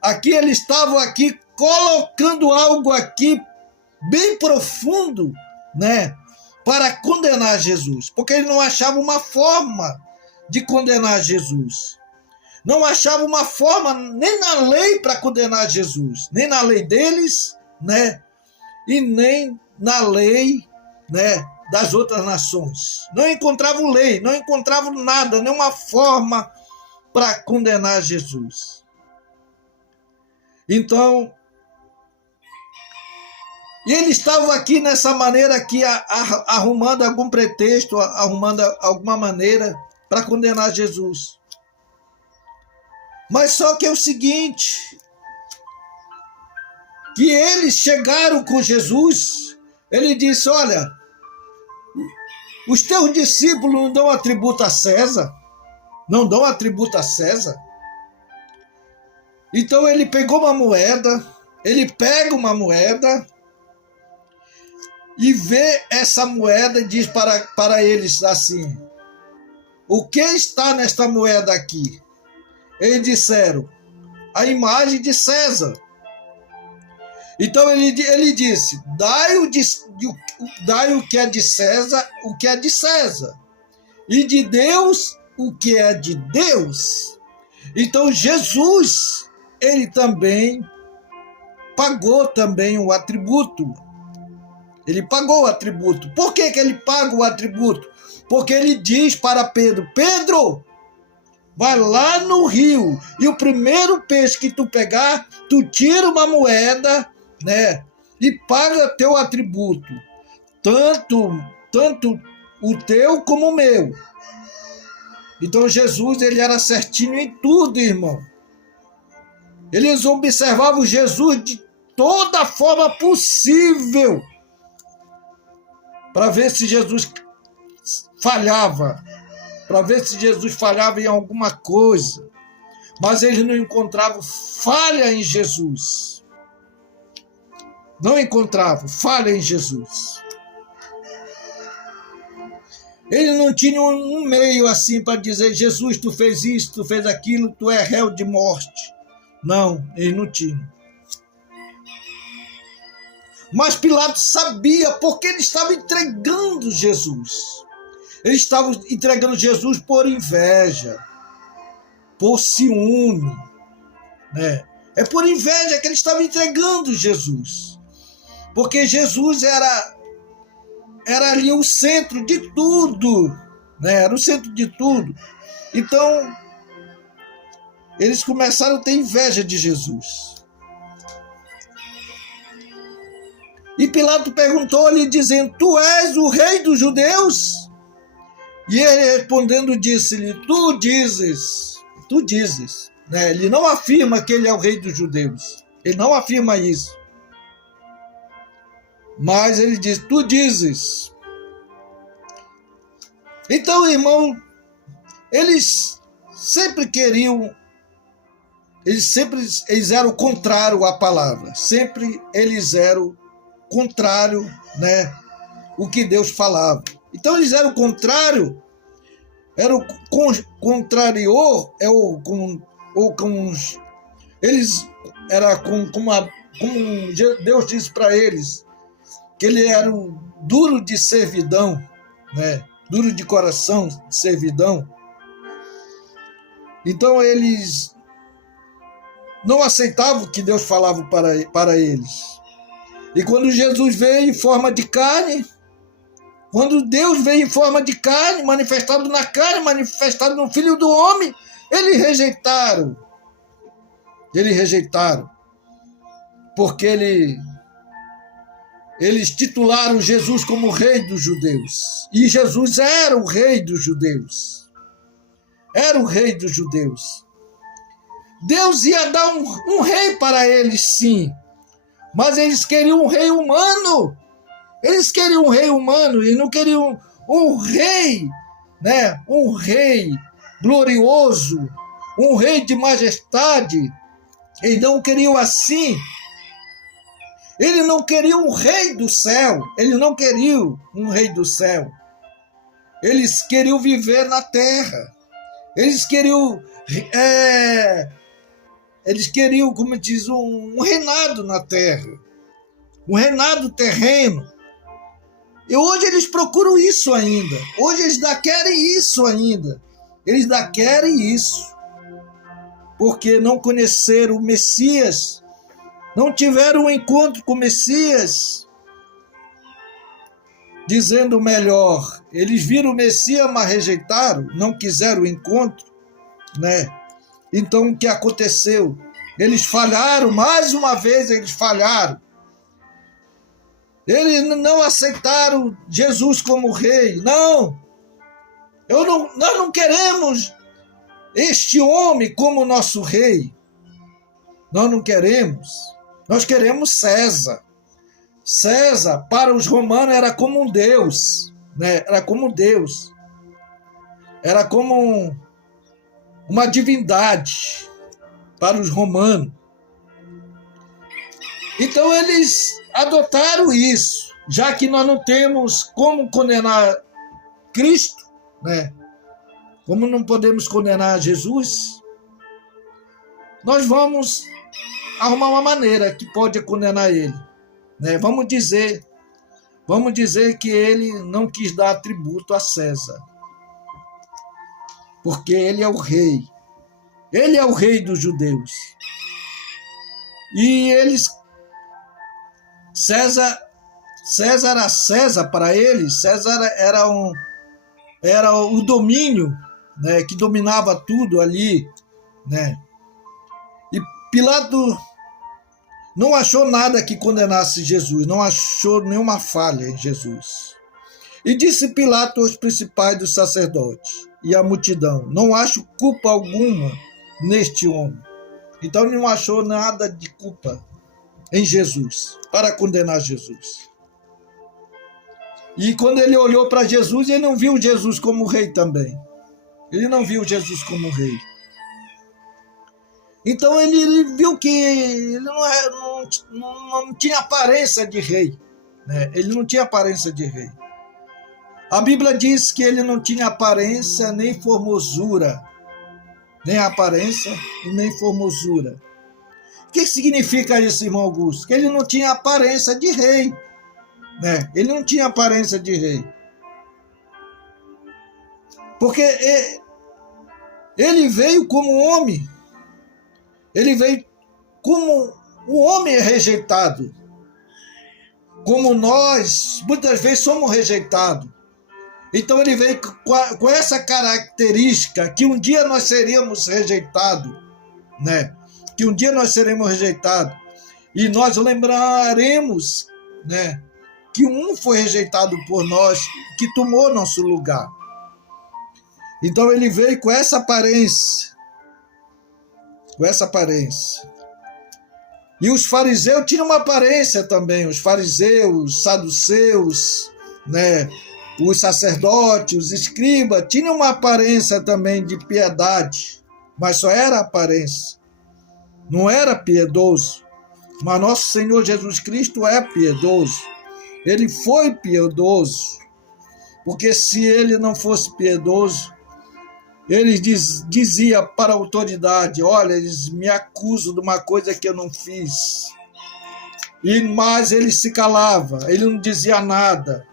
aqui eles estavam aqui colocando algo aqui bem profundo, né, para condenar Jesus, porque eles não achavam uma forma de condenar Jesus. Não achavam uma forma nem na lei para condenar Jesus, nem na lei deles, né, e nem na lei, né, das outras nações. Não encontravam lei, não encontravam nada, nenhuma forma para condenar Jesus. Então, e eles estavam aqui nessa maneira aqui, arrumando algum pretexto, arrumando alguma maneira para condenar Jesus. Mas só que é o seguinte, que eles chegaram com Jesus, ele disse: olha, os teus discípulos não dão atributo a César? Não dão atributo a César? Então ele pegou uma moeda, ele pega uma moeda e vê essa moeda e diz para eles assim: o que está nesta moeda aqui? Eles disseram: a imagem de César. Então ele disse: dai o que é de César, o que é de César, e de Deus, o que é de Deus. Então Jesus, ele também pagou também o atributo. Ele pagou o atributo. Por que ele paga o atributo? Porque ele diz para Pedro: Pedro, vai lá no rio e o primeiro peixe que tu pegar, tu tira uma moeda, né, e paga teu atributo, tanto o teu como o meu. Então Jesus, ele era certinho em tudo, irmão. Eles observavam Jesus de toda forma possível para ver se Jesus falhava, em alguma coisa. Mas eles não encontravam falha em Jesus. Não encontravam falha em Jesus. Eles não tinham um meio assim para dizer: Jesus, tu fez isso, tu fez aquilo, tu é réu de morte. Não, eles não tinham. Mas Pilatos sabia, porque ele estava entregando Jesus. Eles estavam entregando Jesus por inveja, por ciúme, né? É por inveja que eles estavam entregando Jesus. Porque Jesus era ali o centro de tudo, né? Era o centro de tudo. Então, eles começaram a ter inveja de Jesus. E Pilato perguntou-lhe, dizendo: tu és o rei dos judeus? E ele respondendo disse-lhe: tu dizes. Né? Ele não afirma que ele é o rei dos judeus. Ele não afirma isso. Mas ele diz: tu dizes. Então, irmão, eles eram contrário à palavra. Sempre eles eram contrário, né, o que Deus falava. Então eles eram contrário, eles era como Deus disse para eles, que ele era duro de servidão, né, duro de coração, de servidão. Então eles não aceitavam o que Deus falava para eles. E quando Jesus veio em forma de carne, quando Deus veio em forma de carne, manifestado na carne, manifestado no Filho do Homem, eles rejeitaram. Eles rejeitaram. Porque eles titularam Jesus como rei dos judeus. E Jesus era o rei dos judeus. Era o rei dos judeus. Deus ia dar um rei para eles, sim. Mas eles queriam um rei humano. Eles queriam um rei humano e não queriam um rei, né? Um rei glorioso, um rei de majestade. Eles não queriam assim. Eles não queriam um rei do céu. Eles não queriam um rei do céu. Eles queriam viver na terra. Eles queriam, como diz, um reinado na terra. Um reinado terreno. E hoje eles procuram isso ainda. Hoje eles ainda querem isso ainda. Eles ainda querem isso. Porque não conheceram o Messias. Não tiveram um encontro com o Messias. Dizendo melhor, eles viram o Messias, mas rejeitaram, não quiseram o encontro, né? Então o que aconteceu? Eles falharam, mais uma vez eles falharam. Eles não aceitaram Jesus como rei. Não! Nós não queremos este homem como nosso rei. Nós não queremos. Nós queremos César. César, para os romanos, era como um deus, né? Era como Deus. Era como uma divindade para os romanos. Então eles adotaram isso, já que nós não temos como condenar Cristo, né? Como não podemos condenar Jesus, nós vamos arrumar uma maneira que pode condenar ele. Né? Vamos dizer que ele não quis dar tributo a César, porque ele é o rei. Ele é o rei dos judeus. E César era César para eles. César era o domínio, né, que dominava tudo ali, né? E Pilato não achou nada que condenasse Jesus, não achou nenhuma falha em Jesus. E disse Pilato aos principais dos sacerdotes e à multidão: não acho culpa alguma neste homem. Então ele não achou nada de culpa em Jesus, para condenar Jesus. E quando ele olhou para Jesus, ele não viu Jesus como rei também. Ele não viu Jesus como rei. Então ele viu que ele não tinha aparência de rei, né? Ele não tinha aparência de rei. A Bíblia diz que ele não tinha aparência nem formosura. Nem aparência e nem formosura. O que significa isso, irmão Augusto? Que ele não tinha aparência de rei, né? Ele não tinha aparência de rei. Porque ele veio como homem. Ele veio como o homem é rejeitado. Como nós, muitas vezes, somos rejeitados. Então ele veio com essa característica que um dia nós seríamos rejeitados, né? Que um dia nós seremos rejeitados. E nós lembraremos né? Que um foi rejeitado por nós, que tomou nosso lugar. Então ele veio com essa aparência. Com essa aparência. E os fariseus tinham uma aparência também. Os fariseus, os saduceus, né? Os sacerdotes, os escribas, tinham uma aparência também de piedade. Mas só era aparência. Não era piedoso. Mas nosso Senhor Jesus Cristo é piedoso. Ele foi piedoso. Porque se ele não fosse piedoso, ele dizia para a autoridade: olha, eles me acusam de uma coisa que eu não fiz. Mas ele se calava, ele não dizia nada.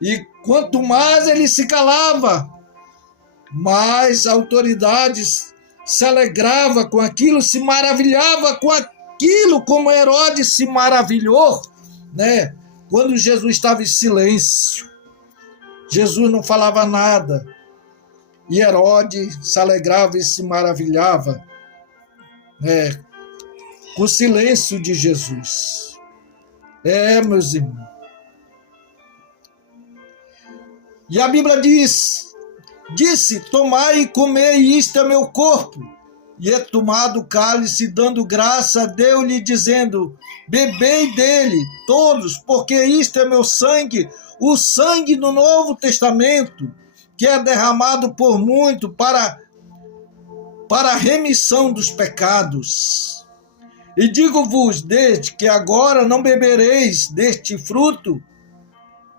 E quanto mais ele se calava, mais a autoridade se alegrava com aquilo, se maravilhava com aquilo, como Herodes se maravilhou, né? Quando Jesus estava em silêncio, Jesus não falava nada. E Herodes se alegrava e se maravilhava, né, com o silêncio de Jesus. Meus irmãos. E a Bíblia disse: tomai e comei, isto é meu corpo. E é tomado o cálice, dando graça, deu-lhe, dizendo: bebei dele, todos, porque isto é meu sangue, o sangue do Novo Testamento, que é derramado por muito para a remissão dos pecados. E digo-vos, desde que agora não bebereis deste fruto,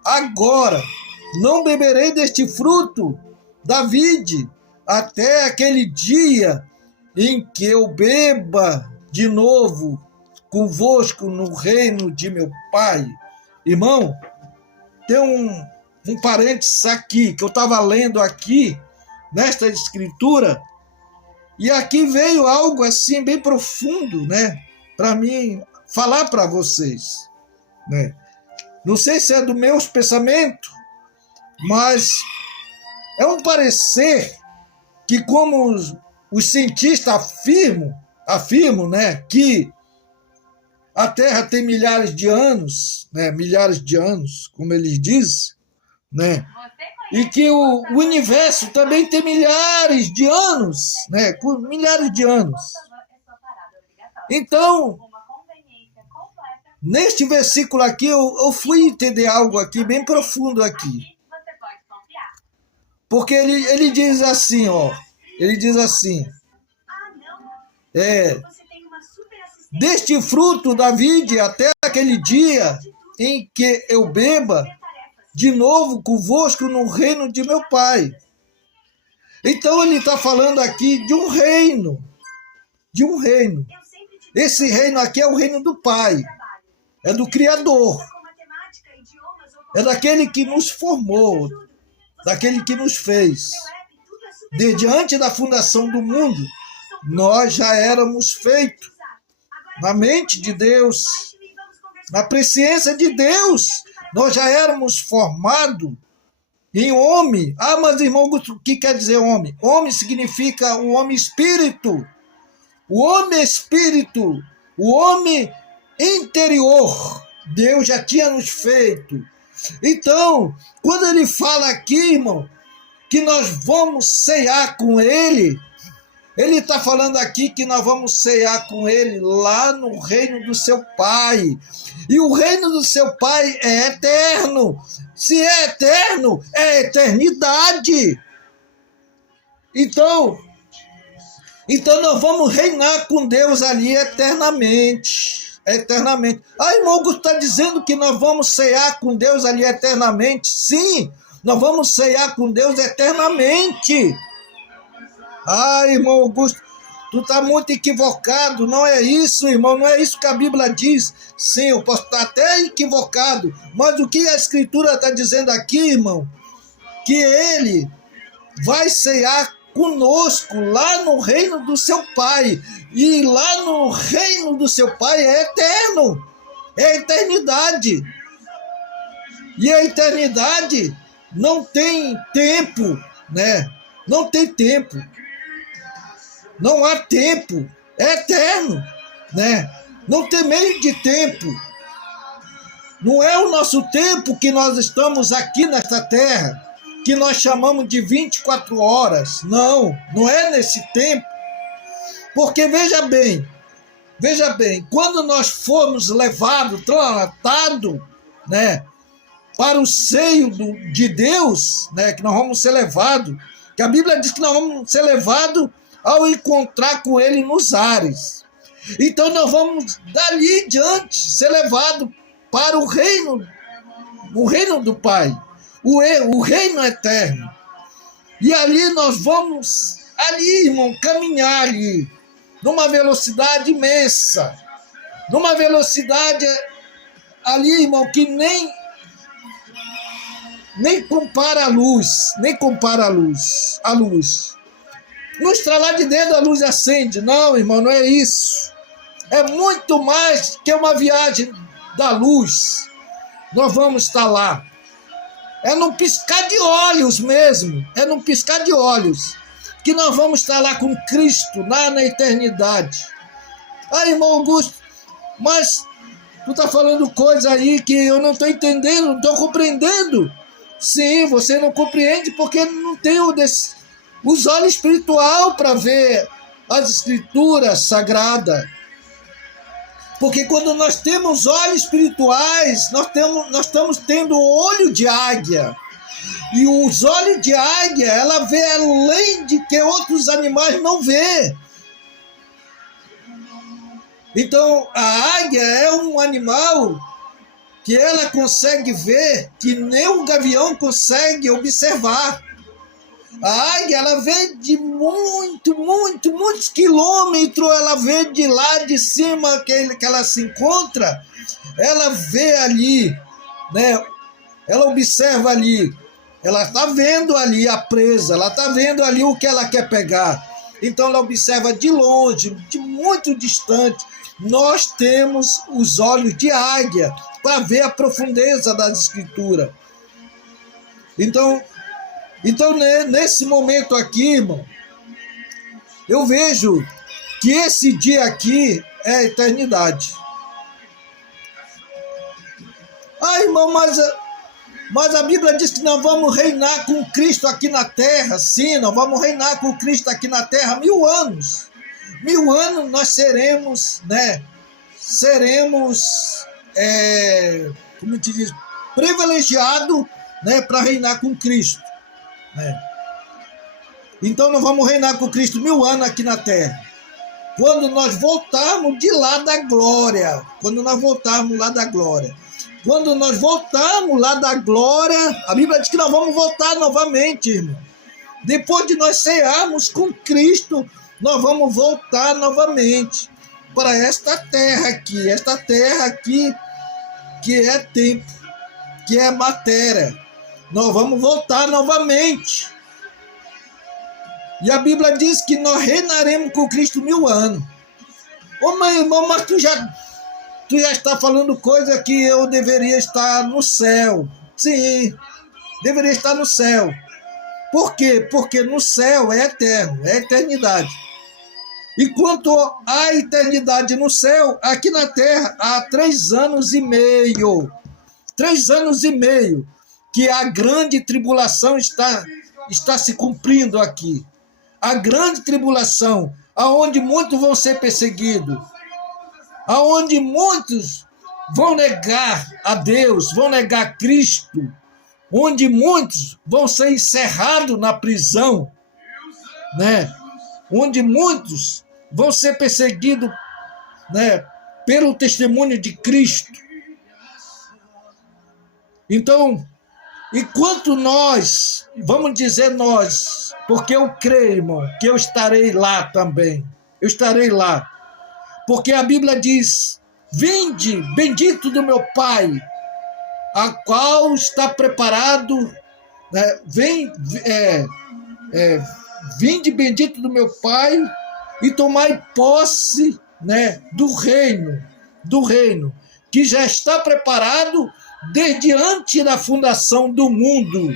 agora não beberei deste fruto da vide, até aquele dia em que eu beba de novo convosco no reino de meu Pai. Irmão, tem um parênteses aqui, que eu estava lendo aqui, nesta escritura, e aqui veio algo assim bem profundo, né, para mim falar para vocês, né? Não sei se é do meus pensamentos, mas é um parecer que, como os cientistas afirmam, né, que a Terra tem milhares de anos, como eles dizem, né? E que o universo também tem milhares de anos, né? Milhares de anos. Então, neste versículo aqui, eu fui entender algo aqui, bem profundo aqui. Porque ele diz assim, ó. Ele diz assim: deste fruto da vide até aquele dia em que eu beba de novo convosco no reino de meu Pai. Então ele está falando aqui de um reino. De um reino. Esse reino aqui é o reino do Pai. É do Criador. É daquele que nos formou. Daquele que nos fez. Desde antes da fundação do mundo, nós já éramos feitos na mente de Deus, na presciência de Deus. Nós já éramos formados em homem. Mas irmão, o que quer dizer homem? Homem significa o homem espírito. O homem espírito, o homem interior. Deus já tinha nos feito. Então, quando ele fala aqui, irmão, que nós vamos cear com ele, ele está falando aqui que nós vamos cear com ele lá no reino do seu Pai. E o reino do seu Pai é eterno. Se é eterno, é eternidade. Então nós vamos reinar com Deus ali eternamente. Eternamente. Irmão Augusto está dizendo que nós vamos cear com Deus ali eternamente. Sim, nós vamos cear com Deus eternamente. Irmão Augusto, tu está muito equivocado. Não é isso, irmão. Não é isso que a Bíblia diz. Sim, eu posso estar até equivocado. Mas o que a Escritura está dizendo aqui, irmão? Que ele vai cear conosco lá no reino do seu Pai. E lá no reino do seu Pai é eterno. É eternidade. E a eternidade não tem tempo, né? Não tem tempo. Não há tempo. É eterno, né? Não tem meio de tempo. Não é o nosso tempo que nós estamos aqui nesta terra, que nós chamamos de 24 horas. Não, não é nesse tempo. Porque veja bem, quando nós formos levados, tratados, né, para o seio de Deus, né, que nós vamos ser levados, que a Bíblia diz que nós vamos ser levados ao encontrar com Ele nos ares. Então nós vamos dali em diante ser levados para o reino do Pai, o reino eterno. E ali nós vamos, irmão, caminhar ali, numa velocidade imensa, numa velocidade ali, irmão, que nem compara a luz, a luz. No estralar de dedo a luz acende. Não, irmão, não é isso. É muito mais que uma viagem da luz. Nós vamos estar lá. É num piscar de olhos mesmo. É num piscar de olhos que nós vamos estar lá com Cristo, lá na eternidade. Irmão Augusto, mas tu está falando coisa aí que eu não estou entendendo, não estou compreendendo. Sim, você não compreende porque não tem os olhos espirituais para ver as escrituras sagradas. Porque quando nós temos olhos espirituais, nós estamos tendo olho de águia. E os olhos de águia, ela vê além de que outros animais não vê. Então, a águia é um animal que ela consegue ver, que nem o gavião consegue observar. A águia, ela vê de muitos quilômetros, ela vê de lá de cima que ela se encontra, ela vê ali, né? Ela observa ali, ela está vendo ali a presa, ela está vendo ali o que ela quer pegar. Então ela observa de longe, de muito distante. Nós temos os olhos de águia para ver a profundeza das escrituras. Então, nesse momento aqui, irmão, eu vejo que esse dia aqui é a eternidade. Irmão, mas a Bíblia diz que nós vamos reinar com Cristo aqui na terra. Sim, nós vamos reinar com Cristo aqui na terra 1000 anos. 1000 anos nós seremos, né? Como te diz, privilegiado, né, para reinar com Cristo. Então nós vamos reinar com Cristo 1000 anos aqui na terra. Quando nós voltarmos de lá da glória. Quando nós voltarmos lá da glória, a Bíblia diz que nós vamos voltar novamente, irmão. Depois de nós cearmos com Cristo, nós vamos voltar novamente para esta terra aqui, que é tempo, que é matéria. Nós vamos voltar novamente. E a Bíblia diz que nós reinaremos com Cristo 1000 anos. Meu irmão, mas tu já está falando coisa que eu deveria estar no céu. Sim, deveria estar no céu. Por quê? Porque no céu é eterno, é eternidade. E quanto à eternidade no céu, aqui na terra há 3 anos e meio. 3 anos e meio que a grande tribulação está se cumprindo aqui. A grande tribulação, aonde muitos vão ser perseguidos, aonde muitos vão negar a Deus, vão negar Cristo, onde muitos vão ser encerrados na prisão, né? Onde muitos vão ser perseguidos, né, pelo testemunho de Cristo. Então, enquanto nós, vamos dizer nós, porque eu creio, irmão, que eu estarei lá também. Eu estarei lá. Porque a Bíblia diz: vinde, bendito do meu Pai, a qual está preparado, né? Vinde, bendito do meu Pai, e tomai posse, né, do reino, que já está preparado desde antes da fundação do mundo.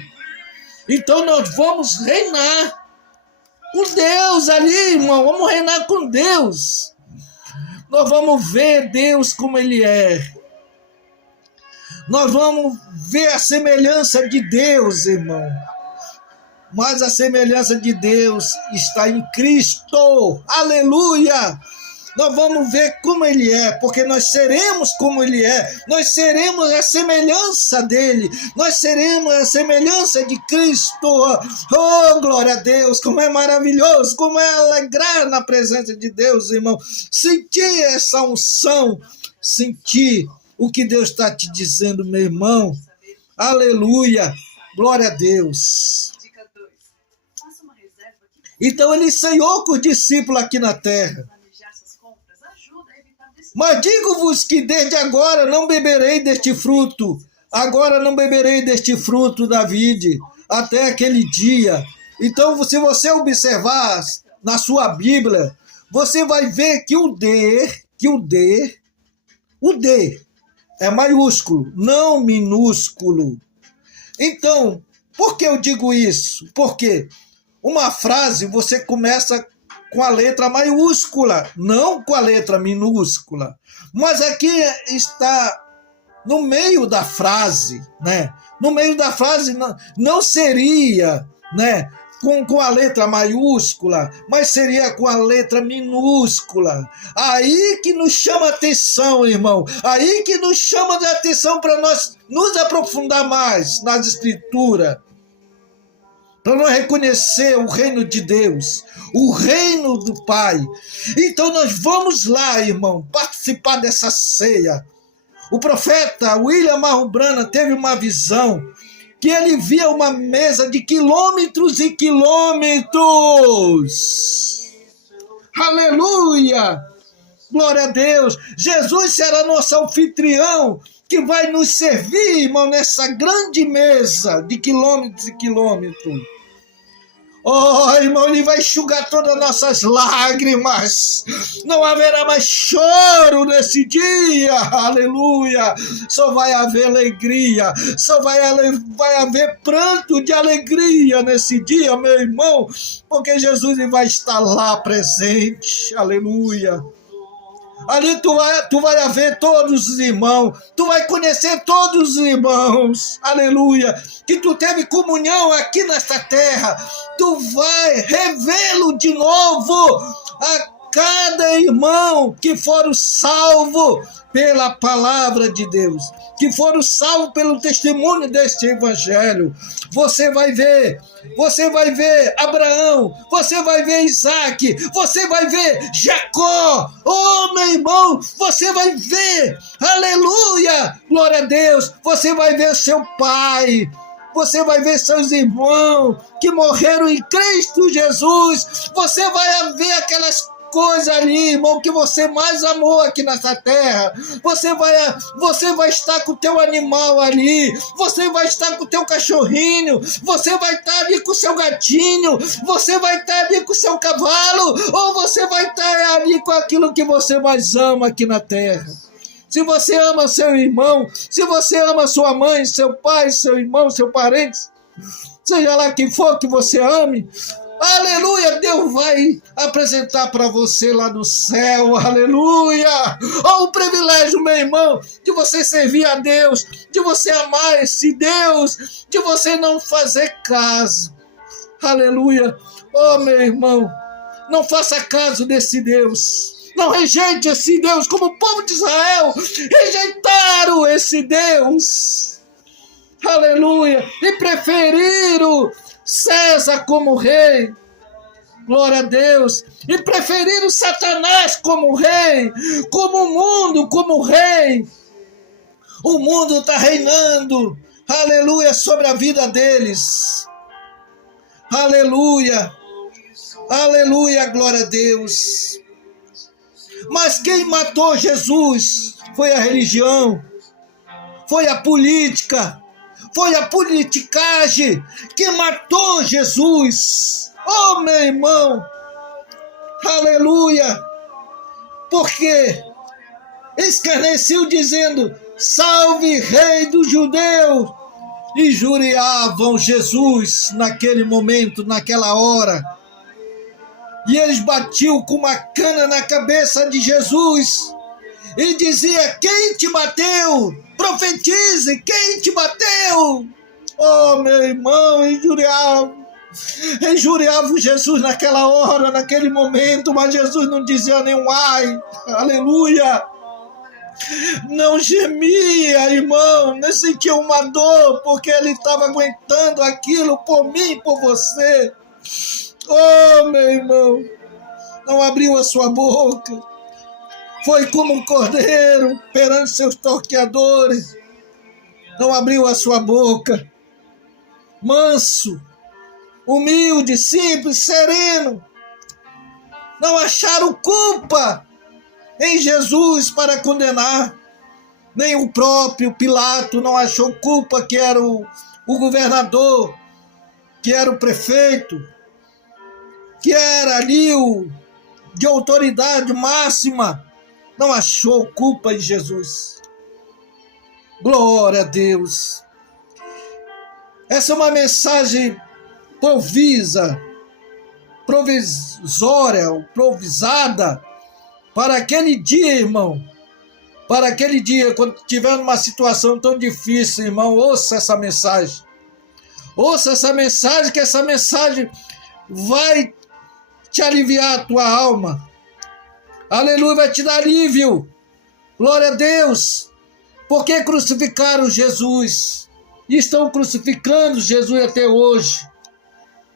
Então nós vamos reinar com Deus ali, irmão. Vamos reinar com Deus. Nós vamos ver Deus como Ele é. Nós vamos ver a semelhança de Deus, irmão. Mas a semelhança de Deus está em Cristo. Aleluia! Nós vamos ver como Ele é, porque nós seremos como Ele é. Nós seremos a semelhança dEle. Nós seremos a semelhança de Cristo. Oh, glória a Deus! Como é maravilhoso, como é alegrar na presença de Deus, irmão. Sentir essa unção, sentir o que Deus está te dizendo, meu irmão. Aleluia! Glória a Deus! Então Ele ceiou com os discípulos aqui na terra. Mas digo-vos que desde agora não beberei deste fruto, agora não beberei deste fruto da vide, até aquele dia. Então, se você observar na sua Bíblia, você vai ver que o D é maiúsculo, não minúsculo. Então, por que eu digo isso? Porque uma frase você começa com a letra maiúscula, não com a letra minúscula. Mas aqui está no meio da frase, né? No meio da frase não seria, né, com a letra maiúscula, mas seria com a letra minúscula. Aí que nos chama a atenção, irmão. Aí que nos chama a atenção para nós nos aprofundar mais nas Escrituras. Para nós reconhecer o reino de Deus, o reino do Pai. Então nós vamos lá, irmão, participar dessa ceia. O profeta William Marron Branham teve uma visão que ele via uma mesa de quilômetros e quilômetros. Aleluia! Glória a Deus! Jesus será nosso anfitrião, que vai nos servir, irmão, nessa grande mesa de quilômetros e quilômetros. Oh, irmão, Ele vai enxugar todas as nossas lágrimas. Não haverá mais choro nesse dia. Aleluia. Só vai haver alegria. Só vai haver pranto de alegria nesse dia, meu irmão. Porque Jesus vai estar lá presente. Aleluia. Ali tu vai ver todos os irmãos, tu vai conhecer todos os irmãos, aleluia, que tu teve comunhão aqui nesta terra, tu vai revê-lo de novo a cada irmão que foram salvos pela palavra de Deus, que foram salvos pelo testemunho deste evangelho. Você vai ver Abraão, você vai ver Isaac, você vai ver Jacó. Oh, meu irmão, você vai ver, aleluia, glória a Deus, você vai ver seu pai, você vai ver seus irmãos que morreram em Cristo Jesus, você vai ver aquelas coisas ali, irmão, que você mais amou aqui nessa terra. Você vai estar com o teu animal ali, você vai estar com o teu cachorrinho, você vai estar ali com o seu gatinho, você vai estar ali com o seu cavalo, ou você vai estar ali com aquilo que você mais ama aqui na terra. Se você ama seu irmão, se você ama sua mãe, seu pai, seu irmão, seu parente, seja lá quem for que você ame, aleluia, Deus vai apresentar para você lá no céu, aleluia. Oh, o privilégio, meu irmão, de você servir a Deus, de você amar esse Deus, de você não fazer caso, aleluia. Oh, meu irmão, não faça caso desse Deus, não rejeite esse Deus, como o povo de Israel rejeitaram esse Deus, aleluia, e preferiram César como rei, glória a Deus, e preferiram Satanás como rei, como o mundo como rei. O mundo está reinando, aleluia, sobre a vida deles, aleluia, aleluia, glória a Deus. Mas quem matou Jesus foi a religião, foi a política, foi a politicagem que matou Jesus. Oh, meu irmão, aleluia, porque escarneceu dizendo, salve rei dos judeus, e injuriavam Jesus naquele momento, naquela hora. E eles batiam com uma cana na cabeça de Jesus, e dizia: quem te bateu? Profetize, quem te bateu? Oh, meu irmão, injuriava Jesus naquela hora, naquele momento, mas Jesus não dizia nenhum ai, aleluia. Não gemia, irmão, não sentia uma dor, porque ele estava aguentando aquilo por mim, por você. Oh, meu irmão, não abriu a sua boca. Foi como um cordeiro perante seus torqueadores. Não abriu a sua boca. Manso, humilde, simples, sereno. Não acharam culpa em Jesus para condenar. Nem o próprio Pilato não achou culpa, que era o governador, que era o prefeito, que era ali o de autoridade máxima. Não achou culpa em Jesus. Glória a Deus. Essa é uma mensagem provisória, provisada para aquele dia, irmão. Para aquele dia, quando estiver numa situação tão difícil, irmão, ouça essa mensagem. Ouça essa mensagem, que essa mensagem vai te aliviar a tua alma. Aleluia, vai te dar alívio. Glória a Deus. Porque crucificaram Jesus. E estão crucificando Jesus até hoje.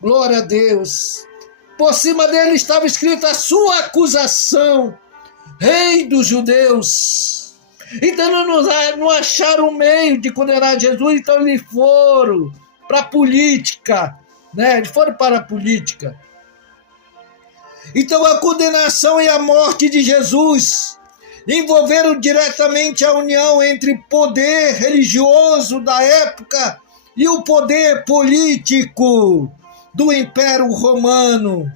Glória a Deus. Por cima dele estava escrita a sua acusação. Rei dos judeus. Então não acharam um meio de condenar Jesus, então eles foram para a política, né? Eles foram para a política. Então a condenação e a morte de Jesus envolveram diretamente a união entre poder religioso da época e o poder político do Império Romano.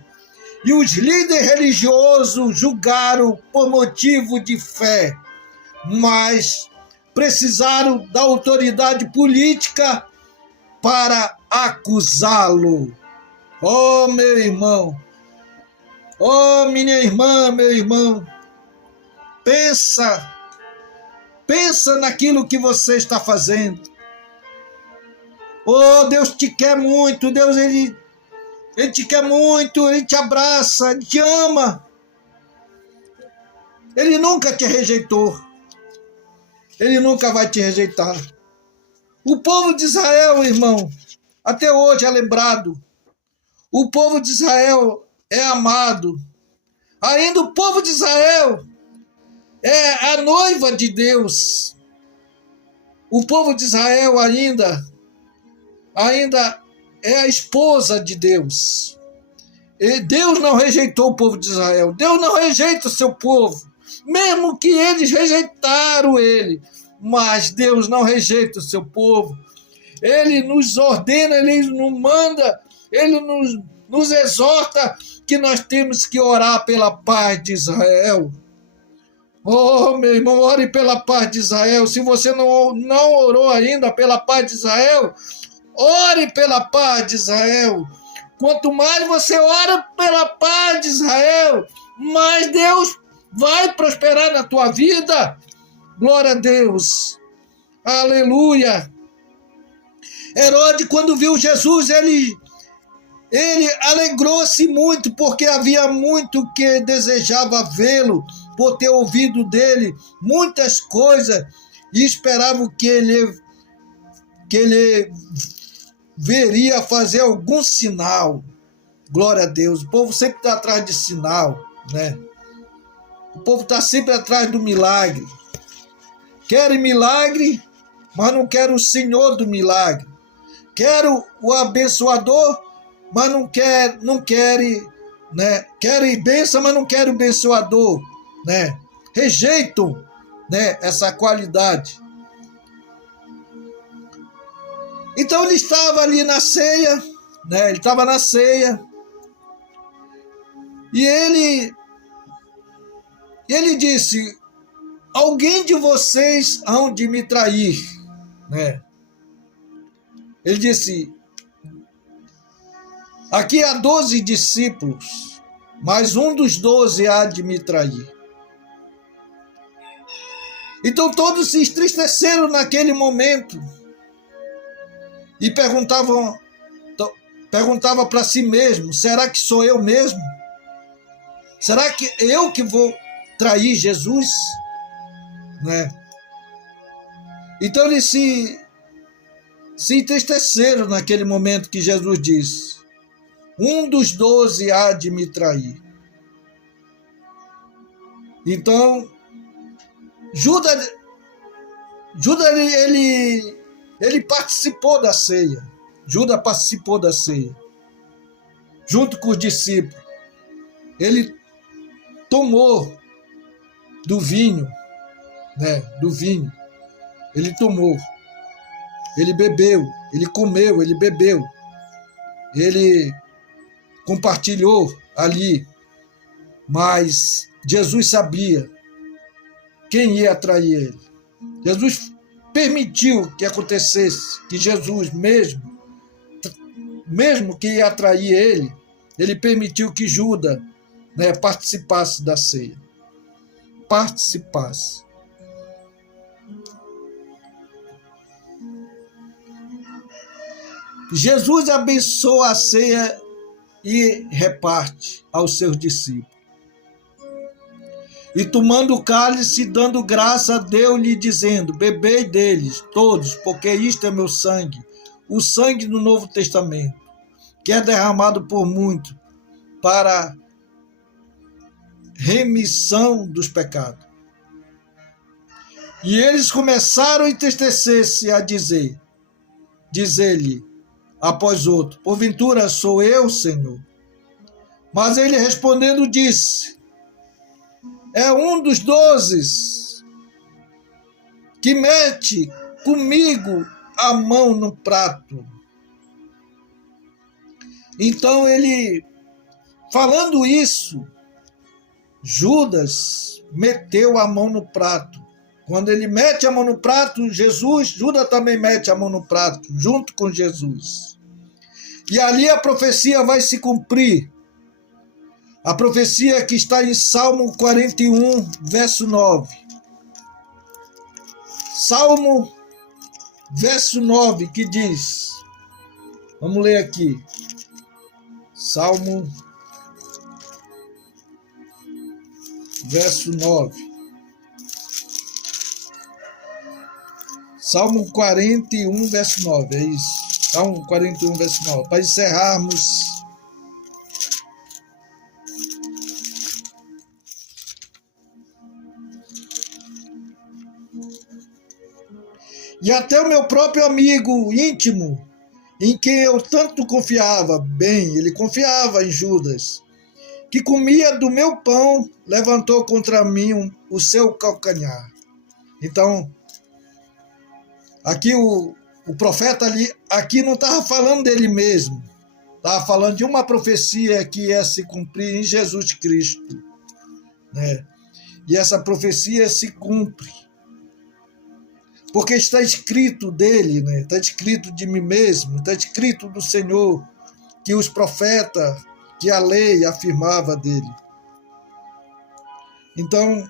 E os líderes religiosos julgaram por motivo de fé, mas precisaram da autoridade política para acusá-lo. Oh, meu irmão! Oh, minha irmã, meu irmão! Pensa naquilo que você está fazendo. Oh, Deus te quer muito, Deus, Ele te quer muito, Ele te abraça, Ele te ama. Ele nunca te rejeitou. Ele nunca vai te rejeitar. O povo de Israel, irmão, até hoje é lembrado. O povo de Israel é amado. Ainda o povo de Israel é a noiva de Deus. O povo de Israel ainda é a esposa de Deus. E Deus não rejeitou o povo de Israel. Deus não rejeita o seu povo. Mesmo que eles rejeitaram ele. Mas Deus não rejeita o seu povo. Ele nos ordena, Ele nos manda, Ele nos exorta que nós temos que orar pela paz de Israel. Oh, meu irmão, ore pela paz de Israel. Se você não orou ainda pela paz de Israel, ore pela paz de Israel. Quanto mais você ora pela paz de Israel, mais Deus vai prosperar na tua vida. Glória a Deus. Aleluia. Herodes, quando viu Jesus, ele alegrou-se muito, porque havia muito que desejava vê-lo, por ter ouvido dele muitas coisas, e esperava que ele veria fazer algum sinal. Glória a Deus. O povo sempre está atrás de sinal, né? O povo está sempre atrás do milagre. Querem milagre, mas não querem o Senhor do milagre. Quero o abençoador, mas não querem, né? Querem bênção, mas não querem o abençoador, né? Rejeitam, né, essa qualidade. Então ele estava ali na ceia, né? Ele estava na ceia. E ele disse: alguém de vocês hão de me trair, né? Ele disse: aqui há 12 discípulos, mas um dos 12 há de me trair. Então todos se entristeceram naquele momento e perguntava para si mesmo: será que sou eu mesmo? Será que eu que vou trair Jesus? Né? Então eles se entristeceram naquele momento que Jesus disse: um dos 12 há de me trair. Então Judas ele participou da ceia. Judas participou da ceia, junto com os discípulos. Ele tomou do vinho, né? Do vinho. Ele tomou. Ele bebeu. Ele comeu. Ele bebeu. Ele compartilhou ali. Mas Jesus sabia quem ia trair ele. Jesus permitiu que acontecesse, que Jesus mesmo que ia atrair ele permitiu que Judas, né, participasse da ceia. Participasse. Jesus abençoa a ceia e reparte aos seus discípulos. E tomando o cálice, dando graça, deu-lhe, dizendo: bebei deles todos, porque isto é meu sangue, o sangue do Novo Testamento, que é derramado por muitos para remissão dos pecados. E eles começaram a entristecer-se, a dizer-lhe após outro: porventura sou eu, Senhor? Mas ele respondendo disse: é um dos 12 que mete comigo a mão no prato. Então ele, falando isso, Judas meteu a mão no prato. Quando ele mete a mão no prato, Judas também mete a mão no prato, junto com Jesus. E ali a profecia vai se cumprir. A profecia que está em Salmo 41, verso 9. Salmo, verso 9, que diz... Vamos ler aqui. Salmo, verso 9. Salmo 41, verso 9, é isso. Salmo 41, verso 9. Para encerrarmos... E até o meu próprio amigo íntimo, em quem eu tanto confiava, bem, ele confiava em Judas, que comia do meu pão, levantou contra mim o seu calcanhar. Então, aqui o profeta ali, aqui não estava falando dele mesmo, estava falando de uma profecia que ia se cumprir em Jesus Cristo, né? E essa profecia se cumpre. Porque está escrito dele, né? Está escrito de mim mesmo, está escrito do Senhor, que os profetas, que a lei afirmava dele. Então,